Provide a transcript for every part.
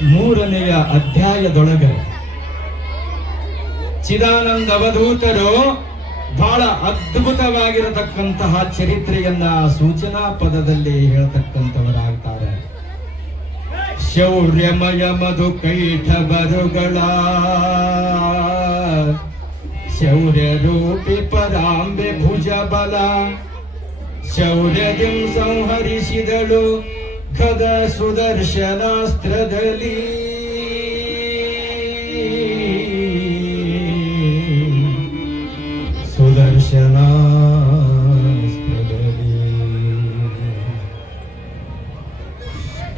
3ನೆಯ ಅಧ್ಯಾಯದೊಳಗ ಚಿದಾನಂದ ಅವಧೂತರು ಬಹಳ ಅದ್ಭುತವಾಗಿರತಕ್ಕಂತಹ ಚರಿತ್ರೆಯನ್ನ ಸೂಚನಾ ಪದದಲ್ಲಿ ಹೇಳ್ತಕ್ಕಂಥವರಾಗ್ತಾರೆ. ಶೌರ್ಯಮಯ ಮಧು ಕೈಠಬರುಗಳ ಶೌರ್ಯ ರೂಪಿ ಪರಾಂಬೆ ಭುಜಬಲ ಶೌರ್ಯದಿಂ ಸಂಹರಿಸಿದಳು ಗದ ಸುದರ್ಶನಾಸ್ತ್ರದಲ್ಲಿ.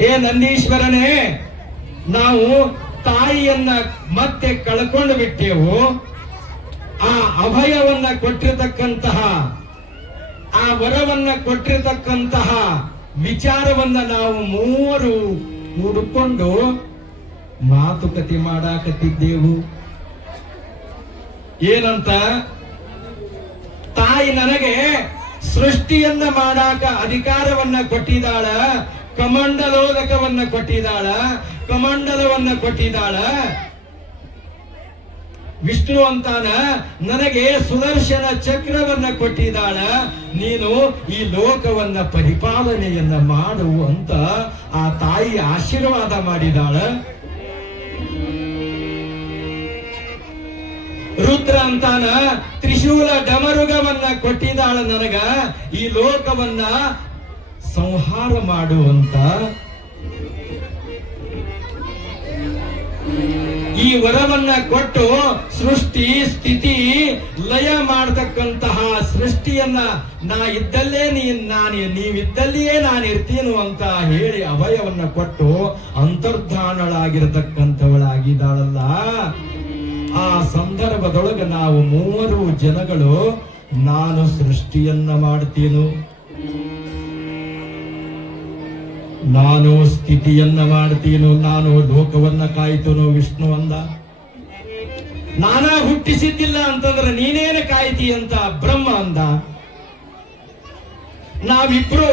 ಏ ನಂದೀಶ್ವರನೇ, ನಾವು ತಾಯಿಯನ್ನ ಮತ್ತೆ ಕಳ್ಕೊಂಡು ಬಿಟ್ಟೆವು. ಆ ಅಭಯವನ್ನ ಕೊಟ್ಟಿರತಕ್ಕಂತಹ, ಆ ವರವನ್ನ ಕೊಟ್ಟಿರತಕ್ಕಂತಹ ವಿಚಾರವನ್ನ ನಾವು ಮೂವರು ಕೂಡಿಕೊಂಡು ಮಾತುಕತೆ ಮಾಡಾಕತ್ತಿದ್ದೆವು. ಏನಂತ? ತಾಯಿ ನನಗೆ ಸೃಷ್ಟಿಯನ್ನ ಮಾಡಾಕ ಅಧಿಕಾರವನ್ನ ಕೊಟ್ಟಿದ್ದಾಳ, ಕಮಂಡಲೋದಕವನ್ನ ಕೊಟ್ಟಿದ್ದಾಳ, ಕಮಂಡಲವನ್ನ ಕೊಟ್ಟಿದ್ದಾಳ. ವಿಷ್ಣು ಅಂತಾನ ನನಗೆ ಸುದರ್ಶನ ಚಕ್ರವನ್ನ ಕೊಟ್ಟಿದ್ದಾಳ, ನೀನು ಈ ಲೋಕವನ್ನ ಪರಿಪಾಲನೆಯನ್ನ ಮಾಡು ಅಂತ ಆ ತಾಯಿ ಆಶೀರ್ವಾದ ಮಾಡಿದಾಳ. ರುದ್ರ ಅಂತಾನ ತ್ರಿಶೂಲ ಡಮರುಗವನ್ನ ಕೊಟ್ಟಿದ್ದಾಳ ನನಗ, ಈ ಲೋಕವನ್ನ ಸಂಹಾರ ಮಾಡುವಂತ. ಈ ವರವನ್ನ ಕೊಟ್ಟು ಸೃಷ್ಟಿ ಸ್ಥಿತಿ ಲಯ ಮಾಡತಕ್ಕಂತಹ ಸೃಷ್ಟಿಯನ್ನ ನಾ ಇದ್ದಲ್ಲೇ ನೀವಿದ್ದಲ್ಲಿಯೇ ನಾನು ಇರ್ತೀನು ಅಂತ ಹೇಳಿ ಅಭಯವನ್ನ ಕೊಟ್ಟು ಅಂತರ್ಧಾನಳಾಗಿರತಕ್ಕಂಥವಳಾಗಿದ್ದಾಳಲ್ಲ. ಆ ಸಂದರ್ಭದೊಳಗೆ ನಾವು ಮೂವರು ಜನಗಳು ನಾನು ಸೃಷ್ಟಿಯನ್ನ ಮಾಡ್ತೀನು, ನಾನು ಸ್ಥಿತಿಯನ್ನ ಮಾಡ್ತೀನು, ನಾನು ಲೋಕವನ್ನ ಕಾಯ್ತನು ವಿಷ್ಣು ಅಂದ. ನಾನ ಹುಟ್ಟಿಸಿದ್ದಿಲ್ಲ ಅಂತಂದ್ರೆ ನೀನೇನು ಕಾಯ್ತಿ ಅಂತ ಬ್ರಹ್ಮ ಅಂದ. ನಾವಿಬ್ರು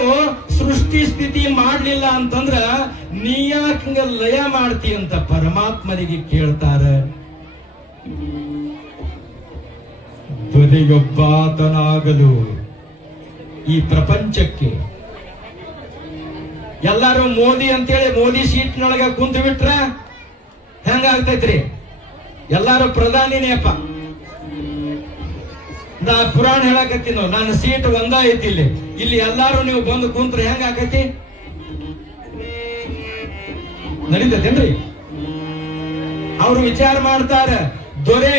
ಸೃಷ್ಟಿ ಸ್ಥಿತಿ ಮಾಡ್ಲಿಲ್ಲ ಅಂತಂದ್ರ ನೀಯಾಕ ಲಯ ಮಾಡ್ತಿ ಅಂತ ಪರಮಾತ್ಮನಿಗೆ ಕೇಳ್ತಾರೆ. ಬದಿಗೊಬ್ಬಾತನಾಗಲು ಈ ಪ್ರಪಂಚಕ್ಕೆ ಎಲ್ಲಾರು ಮೋದಿ ಅಂತೇಳಿ ಮೋದಿ ಸೀಟ್ನೊಳಗ ಕುಂತು ಬಿಟ್ರ ಹೆಂಗಾಗ್ತೈತ್ರಿ? ಎಲ್ಲಾರು ಪ್ರಧಾನಿನೇಪ್ಪ. ನಾ ಪುರಾಣ ಹೇಳಕತ್ತೀನೋ, ನನ್ನ ಸೀಟ್ ಒಂದ ಐತಿ ಇಲ್ಲಿ ಎಲ್ಲಾರು ನೀವು ಬಂದು ಕುಂತ್ರೆ ಹೆಂಗ ಆಕೈತಿ? ನಡೀತೇನ್ರಿ? ಅವ್ರು ವಿಚಾರ ಮಾಡ್ತಾರ, ದೊರೆ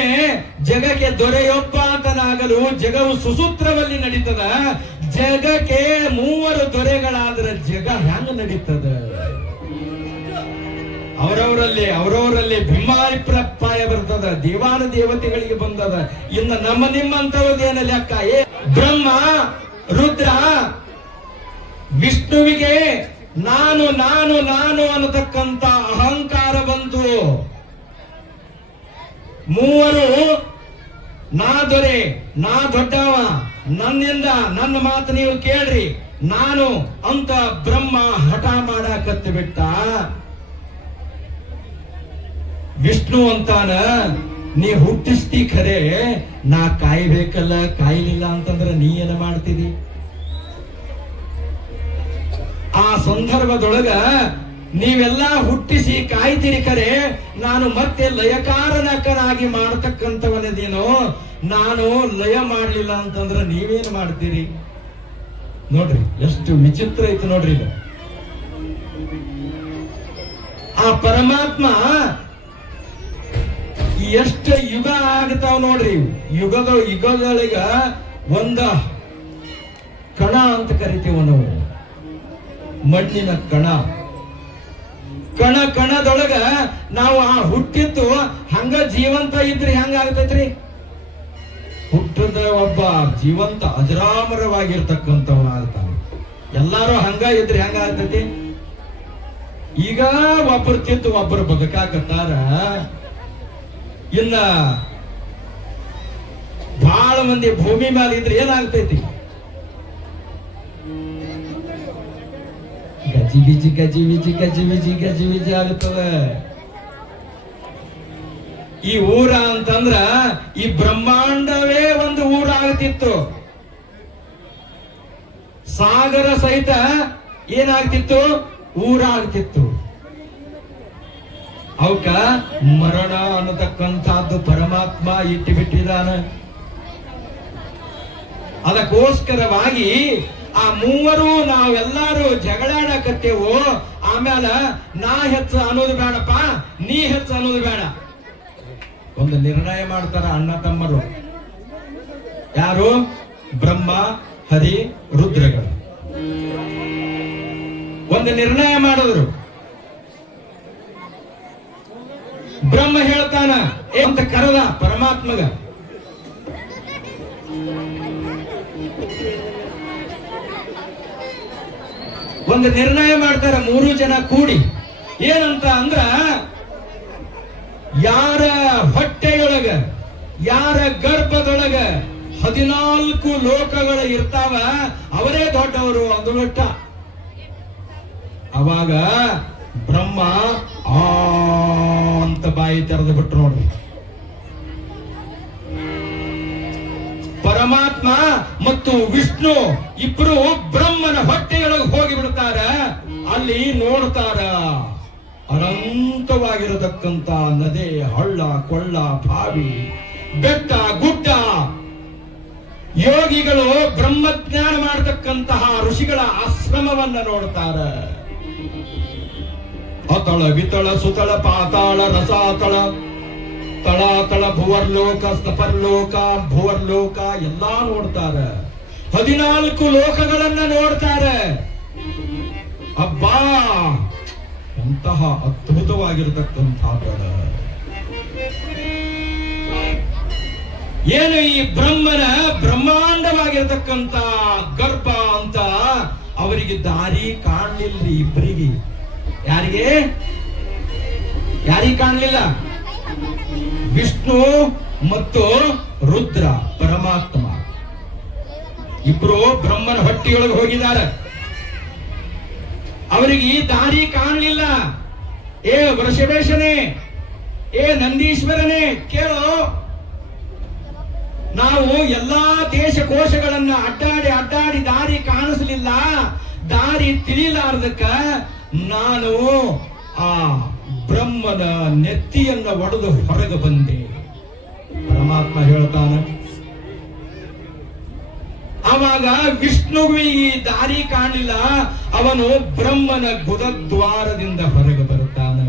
ಜಗಕ್ಕೆ ದೊರೆಯೊಬ್ಬಾತನಾಗಲು ಜಗವು ಸುಸೂತ್ರದಲ್ಲಿ ನಡೀತದ. ಜಗಕ್ಕೆ ಮೂವರು ದೊರೆಗಳಾದ್ರೆ ಜಗ ಹೆಂಗ ನಡೀತದ? ಅವರವರಲ್ಲಿ ಭಿನ್ನಾಭಿಪ್ರಾಯ ಬರ್ತದ, ದೇವಾನ ದೇವತೆಗಳಿಗೆ ಬಂದದ. ಇನ್ನು ನಿಮ್ಮಂತವದೇನ ಲೆಕ್ಕ? ಬ್ರಹ್ಮ ರುದ್ರ ವಿಷ್ಣುವಿಗೆ ನಾನು ನಾನು ನಾನು ಅನ್ನತಕ್ಕಂತ ಅಹಂಕಾರ ಬಂತು. ಮೂವರು ನಾ ದೊರೆ, ನಾ ದೊಡ್ಡವ, ನನ್ನಿಂದ ನನ್ನ ಮಾತು ನೀವು ಕೇಳ್ರಿ ನಾನು ಅಂತ ಬ್ರಹ್ಮ ಹಠ ಮಾಡಾಕತ್ತು ಬಿಟ್ಟ. ವಿಷ್ಣು ಅಂತಾನ ನೀ ಹುಟ್ಟಿಸ್ತಿ ಖರೆ, ನಾ ಕಾಯ್ಬೇಕಲ್ಲ, ಕಾಯ್ಲಿಲ್ಲ ಅಂತಂದ್ರೆ ನೀ ಏನ ಮಾಡ್ತಿದಿ? ಆ ಸಂದರ್ಭದೊಳಗ ನೀವೆಲ್ಲಾ ಹುಟ್ಟಿಸಿ ಕಾಯ್ತಿರಿ ಖರೆ, ನಾನು ಮತ್ತೆ ಲಯಕಾರನಕನಾಗಿ ಮಾಡತಕ್ಕಂಥವನದೇನೋ, ನಾನು ಲಯ ಮಾಡ್ಲಿಲ್ಲ ಅಂತಂದ್ರೆ ನೀವೇನು ಮಾಡ್ತೀರಿ? ನೋಡ್ರಿ ಎಷ್ಟು ವಿಚಿತ್ರ ಐತಿ ನೋಡ್ರಿ. ಆ ಪರಮಾತ್ಮ ಎಷ್ಟು ಯುಗ ಆಗ್ತಾವ ನೋಡ್ರಿ. ಯುಗದೊಳಗ ಒಂದ ಕಣ ಅಂತ ಕರಿತೀವ ನಾವು, ಮಣ್ಣಿನ ಕಣದೊಳಗ ನಾವು ಆ ಹುಟ್ಟಿದ್ದು ಹಂಗ ಜೀವಂತ ಇದ್ರಿ ಹೆಂಗ ಆಗ್ತೈತ್ರಿ? ಹುಟ್ಟದ ಒಬ್ಬ ಜೀವಂತ ಅಜರಾಮರವಾಗಿರ್ತಕ್ಕಂಥವ ಆಗ್ತಾನೆ. ಎಲ್ಲಾರು ಹಂಗ ಇದ್ರಿ ಹೆಂಗ ಆಗ್ತೈತಿ? ಈಗ ಒಬ್ಬರು ತಿದ್ದು ಒಬ್ಬರು ಬದುಕಾಕತ್ತಾರ. ಇನ್ನ ಬಹಳ ಮಂದಿ ಭೂಮಿ ಮೇಲೆ ಇದ್ರೆ ಏನಾಗ್ತೈತಿ? ಜಿಗಿ ಜಿಗಿ ಆಗುತ್ತದ. ಈ ಊರ ಅಂತಂದ್ರ ಈ ಬ್ರಹ್ಮಾಂಡವೇ ಒಂದು ಊರಾಗ್ತಿತ್ತು. ಸಾಗರ ಸಹಿತ ಏನಾಗ್ತಿತ್ತು? ಊರಾಗ್ತಿತ್ತು. ಅವಕ ಮರಣ ಅನ್ನತಕ್ಕಂಥದ್ದು ಪರಮಾತ್ಮ ಇಟ್ಟು ಬಿಟ್ಟಿದ್ದಾನ. ಅದಕ್ಕೋಸ್ಕರವಾಗಿ ಆ ಮೂವರು ನಾವೆಲ್ಲರೂ ಜಗಳಾಡಕತ್ತೇವು. ಆಮೇಲೆ ನಾ ಹೆಚ್ಚ ಅನ್ನೋದು ಬೇಡಪ್ಪ, ನೀ ಹೆಚ್ಚ ಅನ್ನೋದು ಬೇಡ. ಒಂದು ನಿರ್ಣಯ ಮಾಡ್ತಾರ ಅಣ್ಣ ತಮ್ಮರು. ಯಾರು? ಬ್ರಹ್ಮ, ಹರಿ, ರುದ್ರಗಳು ಒಂದು ನಿರ್ಣಯ ಮಾಡಿದ್ರು. ಬ್ರಹ್ಮ ಹೇಳ್ತಾನ ಅಂತ ಕರೆದ ಪರಮಾತ್ಮಗ, ಒಂದು ನಿರ್ಣಯ ಮಾಡ್ತಾರ ಮೂರು ಜನ ಕೂಡಿ. ಏನಂತ ಅಂದ್ರ, ಯಾರ ಹೊಟ್ಟೆಯೊಳಗ, ಯಾರ ಗರ್ಭದೊಳಗ 14 ಲೋಕಗಳು ಇರ್ತಾವ ಅವರೇ ದೊಡ್ಡವರು ಅದು ಬಿಟ್ಟ. ಅವಾಗ ಬ್ರಹ್ಮ ಅಂತ ಬಾಯಿ ತೆರೆದು ಬಿಟ್ಟು ನೋಡ್ರಿ. ಪರಮಾತ್ಮ ಮತ್ತು ವಿಷ್ಣು ಇಬ್ರು ಬ್ರಹ್ಮನ ಹೊಟ್ಟೆಯೊಳಗೆ ಹೋಗಿ ಬಿಡ್ತಾರ. ಅಲ್ಲಿ ನೋಡ್ತಾರ ಅನಂತವಾಗಿರತಕ್ಕಂತ ನದಿ, ಹಳ್ಳ, ಕೊಳ್ಳ, ಬಾವಿ, ಬೆಟ್ಟ, ಗುಡ್ಡ. ಯೋಗಿಗಳು ಬ್ರಹ್ಮಜ್ಞಾನ ಮಾಡತಕ್ಕಂತಹ ಋಷಿಗಳ ಆಶ್ರಮವನ್ನ ನೋಡ್ತಾರ. ಅತಳ, ವಿತಳ, ಸುತಳ, ಪಾತಾಳ, ರಸಾತಳ, ತಳಾತಳ, ಭುವರ್ಲೋಕ, ಸ್ತಪರ್ಲೋಕ, ಭುವರ್ಲೋಕ ಎಲ್ಲಾ ನೋಡ್ತಾರ. 14 ಲೋಕಗಳನ್ನ ನೋಡ್ತಾರ. ಅಬ್ಬಾ, ಎಂತಹ ಅದ್ಭುತವಾಗಿರತಕ್ಕಂತಹ ಏನು ಈ ಬ್ರಹ್ಮನ ಬ್ರಹ್ಮಾಂಡವಾಗಿರತಕ್ಕಂತ ಗರ್ಭ ಅಂತ ಅವರಿಗೆ ದಾರಿ ಕಾಣಲಿಲ್ಲ. ಇಬ್ಬರಿಗೆ ಯಾರಿಗೆ ಕಾಣಲಿಲ್ಲ? ವಿಷ್ಣು ಮತ್ತು ರುದ್ರ ಪರಮಾತ್ಮ ಇಬ್ರು ಬ್ರಹ್ಮನ ಹೊಟ್ಟೆಯೊಳಗೆ ಹೋಗಿದ್ದಾರೆ. ಅವರಿಗೆ ಈ ದಾರಿ ಕಾಣಲಿಲ್ಲ. ಏ ವೃಷಭೇಶನೇ, ಏ ನಂದೀಶ್ವರನೇ, ಕೇಳೋ, ನಾವು ಎಲ್ಲಾ ದೇಶ ಕೋಶಗಳನ್ನ ಅಡ್ಡಾಡಿ ದಾರಿ ಕಾಣಿಸಲಿಲ್ಲ, ದಾರಿ ತಿಳಿಲಾರ್ದಕ್ಕ ನಾನು ಆ ಬ್ರಹ್ಮನ ನೆತ್ತಿಯನ್ನ ಒಡೆದು ಹೊರಗೆ ಬಂದೆ. ಪರಮಾತ್ಮ ಹೇಳ್ತಾನ. ಆವಾಗ ವಿಷ್ಣುವಿಗೆ ಈ ದಾರಿ ಕಾಣಲಿಲ್ಲ. ಅವನು ಬ್ರಹ್ಮನ ಗುದದ್ವಾರದಿಂದ ಹೊರಗೆ ಬರುತ್ತಾನೆ.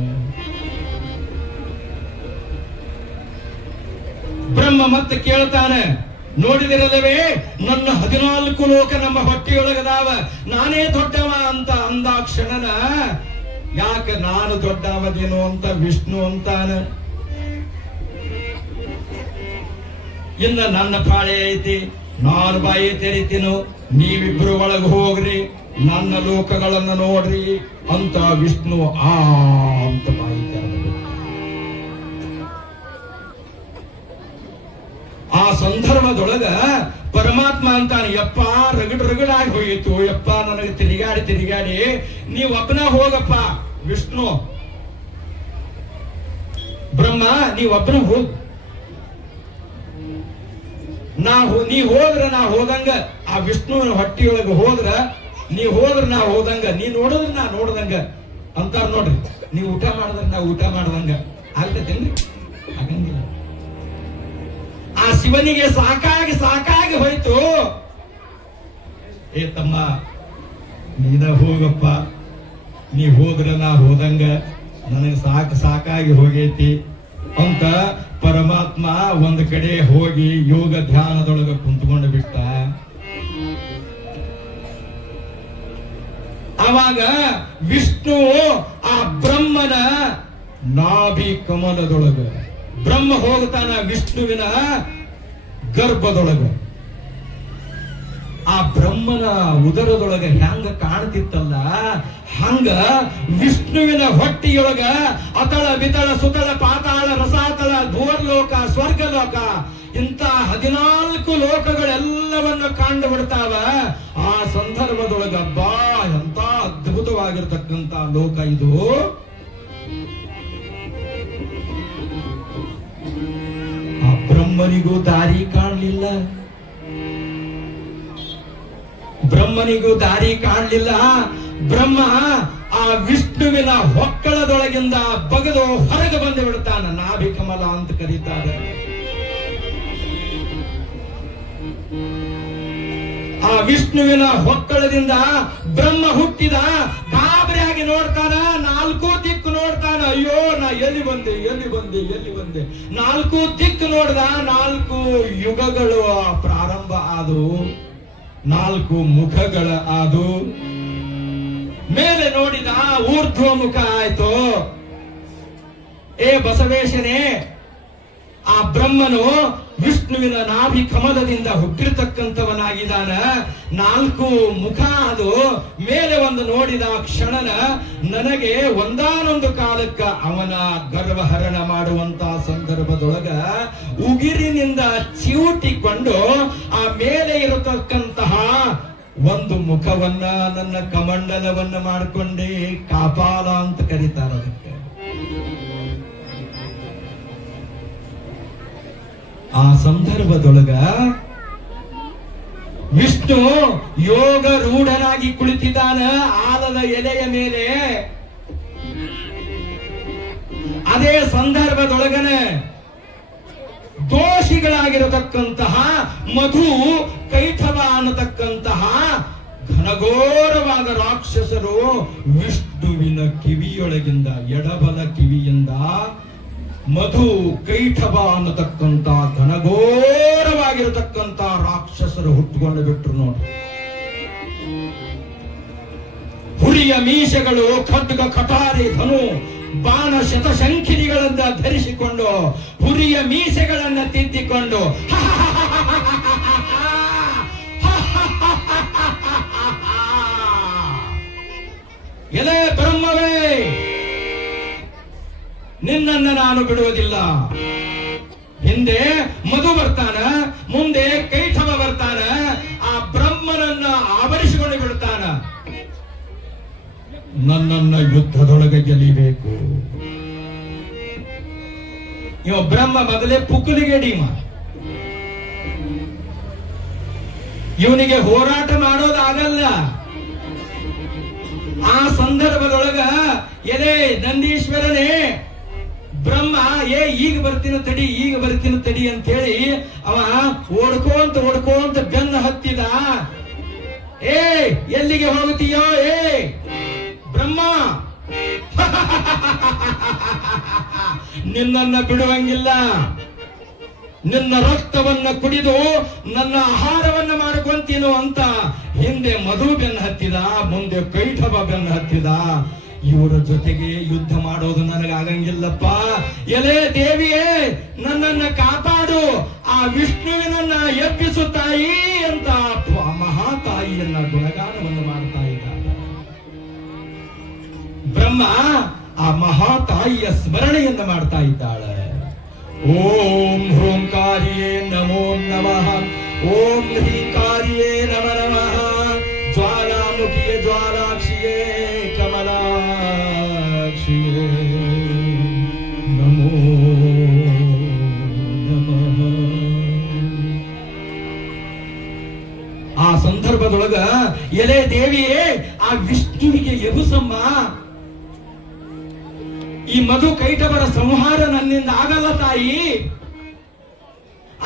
ಬ್ರಹ್ಮ ಮತ್ತೆ ಕೇಳ್ತಾನೆ, ನೋಡಿದಿರಲ್ಲವೇ ನನ್ನ 14 ಲೋಕ ನಮ್ಮ ಹೊಟ್ಟೆಯೊಳಗದಾವ, ನಾನೇ ದೊಡ್ಡವ ಅಂತ ಅಂದಾಕ್ಷಣನ ಯಾಕೆ ನಾನು ದೊಡ್ಡವದೇನು ಅಂತ ವಿಷ್ಣು ಅಂತಾನ. ಇನ್ನ ನನ್ನ ಪಾಳೆ ಐತಿ, ನಾನು ಬಾಯಿ ತೆರಿತೀನೋ, ನೀವಿಬ್ರು ಒಳಗೆ ಹೋಗ್ರಿ, ನನ್ನ ಲೋಕಗಳನ್ನ ನೋಡ್ರಿ ಅಂತ ವಿಷ್ಣು ಅಂತ ಬಾಯಿ ತೆರೆದು. ಆ ಸಂದರ್ಭದೊಳಗ ಪರಮಾತ್ಮ ಅಂತಾನೆ, ಯಪ್ಪ ರಗಡಾಗಿ ಹೋಗಿತ್ತು, ಯಪ್ಪ ನನಗೆ ತಿರುಗಾಡಿ ನೀವು ಒಬ್ಬನ ಹೋಗಪ್ಪ. ವಿಷ್ಣು, ಬ್ರಹ್ಮ ನೀವ್ ಒಬ್ಬನ ಹೋಗ್, ನೀ ಹೋದ್ರ ನಾ ಹೋದಂಗ. ಆ ವಿಷ್ಣುವಿನ ಹೊಟ್ಟಿಯೊಳಗೆ ಹೋದ್ರ ನೀ ಹೋದ್ರ ನಾ ಹೋದಂಗ, ನೀ ನೋಡಿದ್ರ ನಾ ನೋಡ್ದಂಗ ಅಂತಾರ ನೋಡ್ರಿ. ನೀವು ಊಟ ಮಾಡಿದ್ರ ನಾ ಊಟ ಮಾಡ್ದಂಗ ಆಗ್ತೇನ್ರಿ? ಆಗಂಗಿಲ್ಲ. ಆ ಶಿವನಿಗೆ ಸಾಕಾಗಿ ಹೋಯ್ತು. ಏ ತಮ್ಮ, ನೀನ ಹೋಗಪ್ಪ, ನೀ ಹೋದ್ರ ನಾ ಹೋದಂಗ, ನನಗೆ ಸಾಕಾಗಿ ಹೋಗೈತಿ ಅಂತ ಪರಮಾತ್ಮ ಒಂದ್ ಕಡೆ ಹೋಗಿ ಯೋಗ ಧ್ಯಾನದೊಳಗ ಕುಂತ್ಕೊಂಡು ಬಿಟ್ಟ. ಆವಾಗ ವಿಷ್ಣು ಆ ಬ್ರಹ್ಮನ ನಾಭಿ ಕಮಲದೊಳಗ, ಬ್ರಹ್ಮ ಹೋಗ್ತಾನ ವಿಷ್ಣುವಿನ ಗರ್ಭದೊಳಗ. ಆ ಬ್ರಹ್ಮನ ಉದರದೊಳಗ ಹೆಂಗ ಕಾಣ್ತಿತ್ತಲ್ಲ, ಹಂಗ ವಿಷ್ಣುವಿನ ಹೊಟ್ಟಿಯೊಳಗ ಅತಳ, ವಿತಳ, ಸುತಳ, ಪಾತಾಳ, ರಸಾತಳ, ಭುವರ್ಲೋಕ, ಸ್ವರ್ಗಲೋಕ ಇಂತ 14 ಲೋಕಗಳೆಲ್ಲವನ್ನು ಕಂಡು ಬಿಡ್ತಾವ. ಆ ಸಂದರ್ಭದೊಳಗ ಬಾ ಎಂತ ಅದ್ಭುತ ಅದ್ಭುತವಾಗಿರತಕ್ಕಂತ ಲೋಕ ಇದು. ಆ ಬ್ರಹ್ಮನಿಗೂ ದಾರಿ ಕಾಣಲಿಲ್ಲ, ಬ್ರಹ್ಮನಿಗೂ ದಾರಿ ಕಾಣಲಿಲ್ಲ. ಬ್ರಹ್ಮ ಆ ವಿಷ್ಣುವಿನ ಹೊಕ್ಕಳದೊಳಗಿಂದ ಬಗೆದು ಹೊರಗೆ ಬಂದು ಬಿಡ್ತಾನ. ನಾಭಿ ಕಮಲ ಅಂತ ಕರೀತಾರೆ. ಆ ವಿಷ್ಣುವಿನ ಹೊಕ್ಕಳದಿಂದ ಬ್ರಹ್ಮ ಹುಟ್ಟಿದ. ಗಾಬರಿಯಾಗಿ ನೋಡ್ತಾನ, ನಾಲ್ಕು ದಿಕ್ಕು ನೋಡ್ತಾನ. ಅಯ್ಯೋ, ನಾ ಎಲ್ಲಿ ಬಂದೆ, ಎಲ್ಲಿ ಬಂದೆ, ಎಲ್ಲಿ ಬಂದೆ. ನಾಲ್ಕು ದಿಕ್ಕು ನೋಡ್ದ. ನಾಲ್ಕು ಯುಗಗಳು ಪ್ರಾರಂಭ ಆದವು, ನಾಲ್ಕು ಮುಖಗಳ ಆದು. ಮೇಲೆ ನೋಡಿದ, ಊರ್ಧ್ವ ಮುಖ ಆಯ್ತು. ಏ ಬಸವೇಶನೇ, ಆ ಬ್ರಹ್ಮನು ವಿಷ್ಣುವಿನ ನಾಭಿ ಕಮಲದಿಂದ ಹುಟ್ಟಿರ್ತಕ್ಕಂಥವನಾಗಿದ್ದಾನ. ನಾಲ್ಕು ಮುಖ ಅದು. ಮೇಲೆ ಒಂದು ನೋಡಿದ ಕ್ಷಣನ ನನಗೆ ಒಂದಾನೊಂದು ಕಾಲಕ್ಕ ಅವನ ಗರ್ವಹರಣ ಮಾಡುವಂತ ಸಂದರ್ಭದೊಳಗ ಉಗಿರಿನಿಂದ ಚಿವುಟಿಕೊಂಡು ಆ ಮೇಲೆ ಇರತಕ್ಕಂತಹ ಒಂದು ಮುಖವನ್ನ, ನನ್ನ ಕಮಂಡಲವನ್ನ ಮಾಡಿಕೊಂಡೆ. ಕಾಪಾಲ ಅಂತ ಕರೀತಾರೆ ಅದಕ್ಕೆ. ಆ ಸಂದರ್ಭದೊಳಗ ವಿಷ್ಣು ಯೋಗ ರೂಢನಾಗಿ ಕುಳಿತಿದ್ದಾನ ಆಲದ ಎಲೆಯ ಮೇಲೆ. ಅದೇ ಸಂದರ್ಭದೊಳಗನೆ ದೋಷಿಗಳಾಗಿರತಕ್ಕಂತಹ ಮಧು, ಕೈಠವ ಅನ್ನತಕ್ಕಂತಹ ಘನಘೋರವಾದ ರಾಕ್ಷಸರು ವಿಷ್ಣುವಿನ ಕಿವಿಯೊಳಗಿಂದ, ಎಡಬಲ ಕಿವಿಯಿಂದ ಮಧು, ಕೈಠವ ಅನ್ನತಕ್ಕಂತ ಘನಘೋರವಾಗಿರತಕ್ಕಂತ ರಾಕ್ಷಸರು ಹುಟ್ಟುಕೊಂಡು ಬಿಟ್ರು ನೋಡಿ. ಹುರಿಯ ಮೀಸೆಗಳು, ಖಡ್ಗ, ಕಟಾರಿ, ಧನು, ಬಾಣ, ಶತಶಂಖಿನಿಗಳನ್ನ ಧರಿಸಿಕೊಂಡು, ಹುರಿಯ ಮೀಸೆಗಳನ್ನ ತಿದ್ದಿಕೊಂಡು, ಎಲೆ ಬ್ರಹ್ಮವೇ, ನಿನ್ನನ್ನು ನಾನು ಬಿಡುವುದಿಲ್ಲ. ಹಿಂದೆ ಮಧು ಬರ್ತಾನ, ಮುಂದೆ ಕೈಠವ ಬರ್ತಾನ. ಆ ಬ್ರಹ್ಮನನ್ನ ಆವರಿಸಿಕೊಂಡು ಬಿಡ್ತಾನ. ನನ್ನನ್ನ ಯುದ್ಧದೊಳಗೆ ಗೆಲ್ಲಿಬೇಕು. ಇವ ಬ್ರಹ್ಮ ಮೊದಲೇ ಪುಕ್ಕಲಿಗೆ ಡೀಮ. ಇವನಿಗೆ ಹೋರಾಟ ಮಾಡೋದಾಗಲ್ಲ. ಆ ಸಂದರ್ಭದೊಳಗ ಎಲೆ ನಂದೀಶ್ವರನೇ, ಬ್ರಹ್ಮ ಈಗ ಬರ್ತೀನ ತಡಿ, ಈಗ ಬರ್ತೀನ ತಡಿ ಅಂತ ಹೇಳಿ ಅವ ಓಡ್ಕೋಂತ ಬೆನ್ನ ಹತ್ತಿದ. ಎಲ್ಲಿಗೆ ಹೋಗುತ್ತೀಯೋ ಬ್ರಹ್ಮ, ನಿನ್ನನ್ನ ಬಿಡುವಂಗಿಲ್ಲ. ನಿನ್ನ ರಕ್ತವನ್ನ ಕುಡಿದು ನನ್ನ ಆಹಾರವನ್ನ ಮಾಡ್ಕೊಂತೀನೋ ಅಂತ ಹಿಂದೆ ಮಧು ಬೆನ್ನ ಹತ್ತಿದ, ಮುಂದೆ ಕೈಠವ ಬೆನ್ನ ಹತ್ತಿದ. ಇವರ ಜೊತೆಗೆ ಯುದ್ಧ ಮಾಡೋದು ನನಗಾಗಂಗಿಲ್ಲಪ್ಪ. ಎಲೆ ದೇವಿಯೇ, ನನ್ನನ್ನ ಕಾಪಾಡು, ಆ ವಿಷ್ಣುವಿನನ್ನ ಎಬ್ಬಿಸು ತಾಯಿ ಅಂತ ಮಹಾತಾಯಿಯನ್ನ ಗುಣಗಾನವನ್ನು ಮಾಡ್ತಾ ಇದ್ದಾರೆ. ಬ್ರಹ್ಮ ಆ ಮಹಾತಾಯಿಯ ಸ್ಮರಣೆಯನ್ನ ಮಾಡ್ತಾ ಇದ್ದಾಳೆ. ಓಂ ಹ್ರೂಂಕಾರಿಯೇ ನಮೋ ನಮಃ, ಓಂ ಹ್ರೀಂಕಾರಿಯೇ ನಮ ನಮಃ, ಜ್ವಾಲಾಮುಖಿಯೇ ಜ್ವಾಲಾಕ್ಷಿಯೇ ಕಮಲಾಕ್ಷಿಯೇ ನಮೋ ನಮಃ. ಆ ಸಂದರ್ಭದೊಳಗ ಎಲೆ ದೇವಿಯೇ, ಆ ವಿಷ್ಣುವಿಗೆ ಎಬುಸಮ್ಮ. ಈ ಮಧು ಕೈಟವರ ಸಂಹಾರ ನನ್ನಿಂದ ಆಗಲ್ಲ ತಾಯಿ,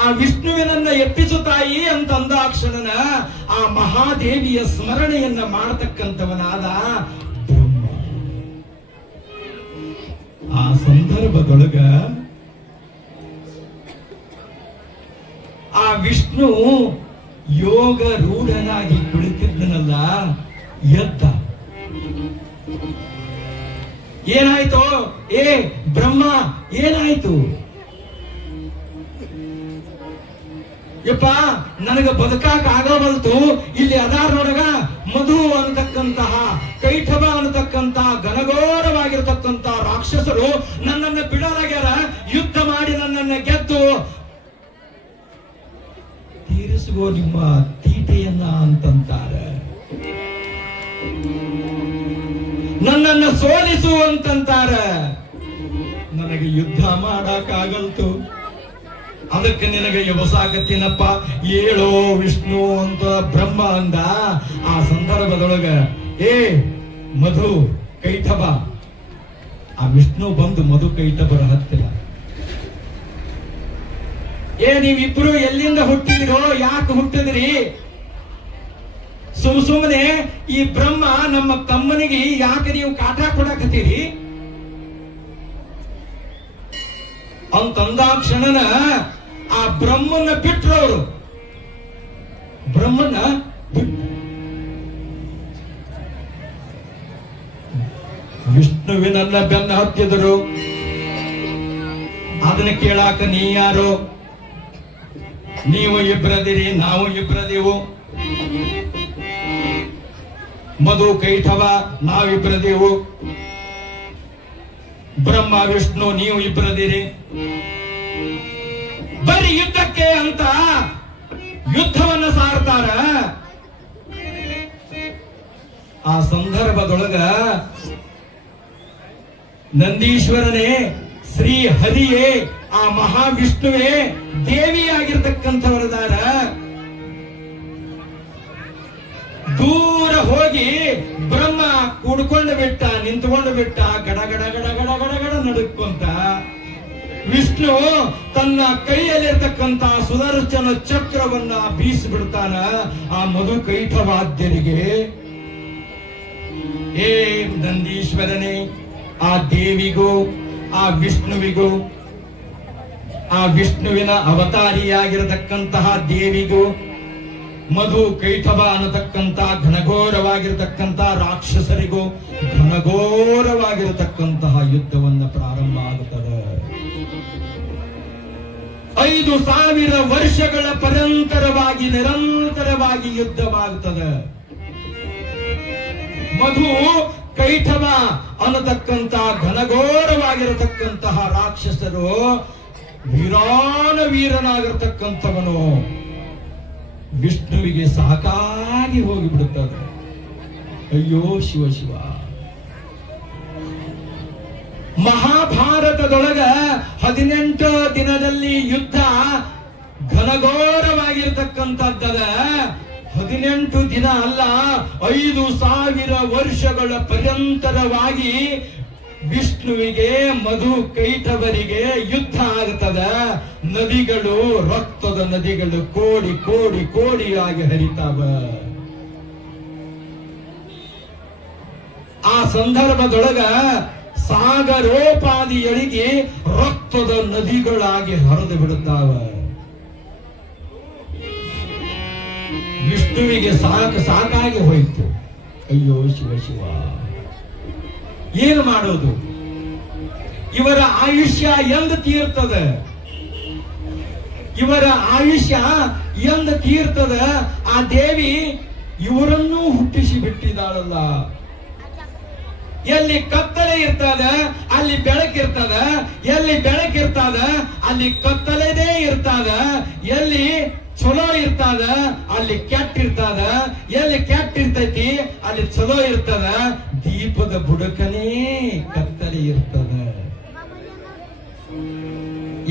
ಆ ವಿಷ್ಣುವಿನನ್ನ ಎಪ್ಪಿಸು ತಾಯಿ ಅಂತ ಅಂದಾಕ್ಷಣನ ಆ ಮಹಾದೇವಿಯ ಸ್ಮರಣೆಯನ್ನ ಮಾಡತಕ್ಕಂಥವನಾದ ಬ್ರಹ್ಮ. ಆ ಸಂದರ್ಭದೊಳಗ ಆ ವಿಷ್ಣು ಯೋಗ ರೂಢನಾಗಿ ಕುಳಿತಿದ್ದನಲ್ಲ, ಎದ್ದ. ಏನಾಯ್ತು? ಬ್ರಹ್ಮ ಏನಾಯ್ತು? ಯಪ್ಪ, ನನಗ ಬದುಕಾಕ ಆಗಬಲ್ತು. ಇಲ್ಲಿ ಅದಾರ ನೋಡಗ ಮಧು ಅನ್ನತಕ್ಕಂತಹ, ಕೈಠವ ಅನ್ನತಕ್ಕಂತಹ ಘನಘೋರವಾಗಿರತಕ್ಕಂತ ರಾಕ್ಷಸರು ನನ್ನನ್ನ ಬಿಡಲಾಗ್ಯಾರ. ಯುದ್ಧ ಮಾಡಿ ನನ್ನನ್ನ ಗೆದ್ದು ತೀರಿಸುವ ನಿಮ್ಮ ತೀಟೆಯನ್ನ ಅಂತಂತಾರೆ. ನನ್ನನ್ನು ಸೋಲಿಸು ಅಂತಂತಾರ. ನನಗೆ ಯುದ್ಧ ಮಾಡಕ್ಕಾಗಲ್ತು, ಅದಕ್ಕೆ ನಿನಗೆ ಎಬಸಾಕತ್ತೀನಪ್ಪ, ಹೇಳೋ ವಿಷ್ಣು ಅಂತ ಬ್ರಹ್ಮ ಅಂದ. ಆ ಸಂದರ್ಭದೊಳಗ ಏ ಮಧು ಕೈಟಭ, ಆ ವಿಷ್ಣು ಬಂದು ಮಧು ಕೈಟಭರ ಹತ್ತಿರ, ಏ ನೀವಿಬ್ರು ಎಲ್ಲಿಂದ ಹುಟ್ಟಿದಿರೋ, ಯಾಕೆ ಹುಟ್ಟಿದ್ರಿ? ಸುಮ್ಮನೆ ಈ ಬ್ರಹ್ಮ ನಮ್ಮ ತಮ್ಮನಿಗೆ ಯಾಕೆ ನೀವು ಕಾಟ ಕೊಡಕತ್ತೀರಿ ಅಂತಂದಾಕ್ಷಣನ ಆ ಬ್ರಹ್ಮನ ಬಿಟ್ರು ಅವರು. ಬ್ರಹ್ಮನ ವಿಷ್ಣುವಿನನ್ನ ಬೆನ್ನ ಹತ್ತಿದರು. ಅದನ್ನ ಕೇಳಾಕ ನೀ ಯಾರು? ನೀವು ಇಬ್ಬರದಿರಿ, ನಾವು ಇಬ್ಬರದೀವು. ಮಧು ಕೈಠವ ನಾವಿಬ್ಬರದೀವು. ಬ್ರಹ್ಮ ವಿಷ್ಣು ನೀವು ಇಬ್ಬರದಿರಿ. ಬರೀ ಯುದ್ಧಕ್ಕೆ ಅಂತ ಯುದ್ಧವನ್ನ ಸಾರ್ತಾರ. ಆ ಸಂದರ್ಭದೊಳಗ ನಂದೀಶ್ವರನೇ, ಶ್ರೀ ಹರಿಯೇ, ಆ ಮಹಾವಿಷ್ಣುವೇ ದೇವಿಯಾಗಿರ್ತಕ್ಕಂಥವರದಾರ. ದೂರ ಹೋಗಿ ಬ್ರಹ್ಮ ಕೂಡ್ಕೊಂಡು ಬಿಟ್ಟ, ನಿಂತ್ಕೊಂಡು ಬಿಟ್ಟ, ಗಡ ಗಡ ಗಡ ಗಡ ಗಡ ಗಡ ನಡುಕೊಂತ. ವಿಷ್ಣು ತನ್ನ ಕೈಯಲ್ಲಿರ್ತಕ್ಕಂಥ ಸುದರ್ಶನ ಚಕ್ರವನ್ನ ಬೀಸಿಬಿಡ್ತಾನ ಆ ಮಧು ಕೈಠವಾದ್ಯರಿಗೆ. ಏ ನಂದೀಶ್ವರನೇ, ಆ ದೇವಿಗೂ ಆ ವಿಷ್ಣುವಿಗೂ, ಆ ವಿಷ್ಣುವಿನ ಅವತಾರಿಯಾಗಿರತಕ್ಕಂತಹ ದೇವಿಗೂ ಮಧು ಕೈಠವ ಅನ್ನತಕ್ಕಂಥ ಘನಘೋರವಾಗಿರತಕ್ಕಂಥ ರಾಕ್ಷಸರಿಗೂ ಘನಘೋರವಾಗಿರತಕ್ಕಂತಹ ಯುದ್ಧವನ್ನ ಪ್ರಾರಂಭ ಆಗುತ್ತದೆ. 5000 ವರ್ಷಗಳ ಪರಂತರವಾಗಿ ನಿರಂತರವಾಗಿ ಯುದ್ಧವಾಗುತ್ತದೆ. ಮಧು ಕೈಠವ ಅನ್ನತಕ್ಕಂಥ ಘನಘೋರವಾಗಿರತಕ್ಕಂತಹ ರಾಕ್ಷಸರು ವೀರನಾಗಿರ್ತಕ್ಕಂಥವನು ವಿಷ್ಣುವಿಗೆ ಸಾಕಾಗಿ ಹೋಗಿಬಿಡುತ್ತದೆ. ಅಯ್ಯೋ ಶಿವ ಶಿವ. ಮಹಾಭಾರತದೊಳಗ 18 ದಿನದಲ್ಲಿ ಯುದ್ಧ ಘನಘೋರವಾಗಿರ್ತಕ್ಕಂಥದ್ದದ. 18 ದಿನ ಅಲ್ಲ, 5000 ವರ್ಷಗಳ ಪರ್ಯಂತರವಾಗಿ ವಿಷ್ಣುವಿಗೆ ಮಧು ಕೈಠವರಿಗೆ ಯುದ್ಧ ಆಗ್ತದ. ನದಿಗಳು, ರಕ್ತದ ನದಿಗಳು ಕೋಡಿ ಕೋಡಿ ಕೋಡಿಯಾಗಿ ಹರಿತಾವ. ಆ ಸಂದರ್ಭದೊಳಗ ಸಾಗರೋಪಾದಿಯಳಿಗೆ ರಕ್ತದ ನದಿಗಳಾಗಿ ಹರಿದು ಬಿಡುತ್ತಾವ. ವಿಷ್ಣುವಿಗೆ ಸಾಕಾಗಿ ಹೋಯಿತು. ಅಯ್ಯೋ ಶಿವ ಶಿವ, ಏನು ಮಾಡೋದು? ಇವರ ಆಯುಷ್ಯ ಎಂದು ತೀರ್ತದೆ? ಇವರ ಆಯುಷ್ಯ ಎಂದು ತೀರ್ತದ? ಆ ದೇವಿ ಇವರನ್ನೂ ಹುಟ್ಟಿಸಿ ಬಿಟ್ಟಿದ್ದಾಳಲ್ಲ. ಎಲ್ಲಿ ಕತ್ತಲೆ ಇರ್ತದ ಅಲ್ಲಿ ಬೆಳಕಿರ್ತದ, ಎಲ್ಲಿ ಬೆಳಕಿರ್ತದ ಅಲ್ಲಿ ಕತ್ತಲೆದೇ ಇರ್ತದ, ಎಲ್ಲಿ ಚಲೋ ಇರ್ತದ ಅಲ್ಲಿ ಕೆಟ್ಟ ಇರ್ತದ, ಎಲ್ಲಿ ಕೆಟ್ಟ ಇರ್ತೈತಿ ಅಲ್ಲಿ ಚಲೋ ಇರ್ತದ. ದೀಪದ ಬುಡಕನೇ ಕತ್ತಲೆ ಇರ್ತದ.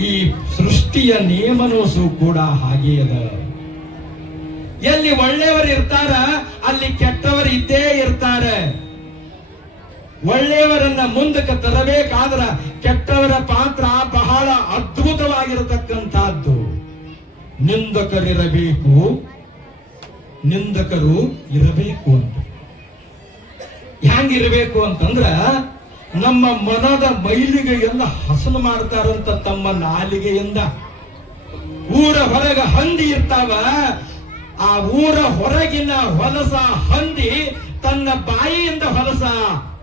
ಈ ಸೃಷ್ಟಿಯ ನಿಯಮನೂ ಕೂಡ ಹಾಗೆ ಅದ. ಎಲ್ಲಿ ಒಳ್ಳೆಯವರು ಇರ್ತಾರ ಅಲ್ಲಿ ಕೆಟ್ಟವರು ಇದ್ದೇ ಇರ್ತಾರೆ. ಒಳ್ಳೆಯವರನ್ನ ಮುಂದಕ್ಕೆ ತರಬೇಕಾದ್ರ ಕೆಟ್ಟವರ ಪಾತ್ರ ಬಹಳ ಅದ್ಭುತವಾಗಿರತಕ್ಕಂಥದ್ದು. ನಿಂದಕರಿರಬೇಕು, ನಿಂದಕರು ಇರಬೇಕು ಅಂತ. ಹೆಂಗಿರಬೇಕು ಅಂತಂದ್ರ, ನಮ್ಮ ಮನದ ಮೈಲಿಗೆಯನ್ನ ಹಸನು ಮಾಡ್ತಾರಂತ ತಮ್ಮ ನಾಲಿಗೆಯಿಂದ. ಊರ ಹೊರಗ ಹಂದಿ ಇರ್ತಾವ, ಆ ಊರ ಹೊರಗಿನ ಹೊಲಸ ಹಂದಿ ತನ್ನ ಬಾಯಿಯಿಂದ ಹೊಲಸ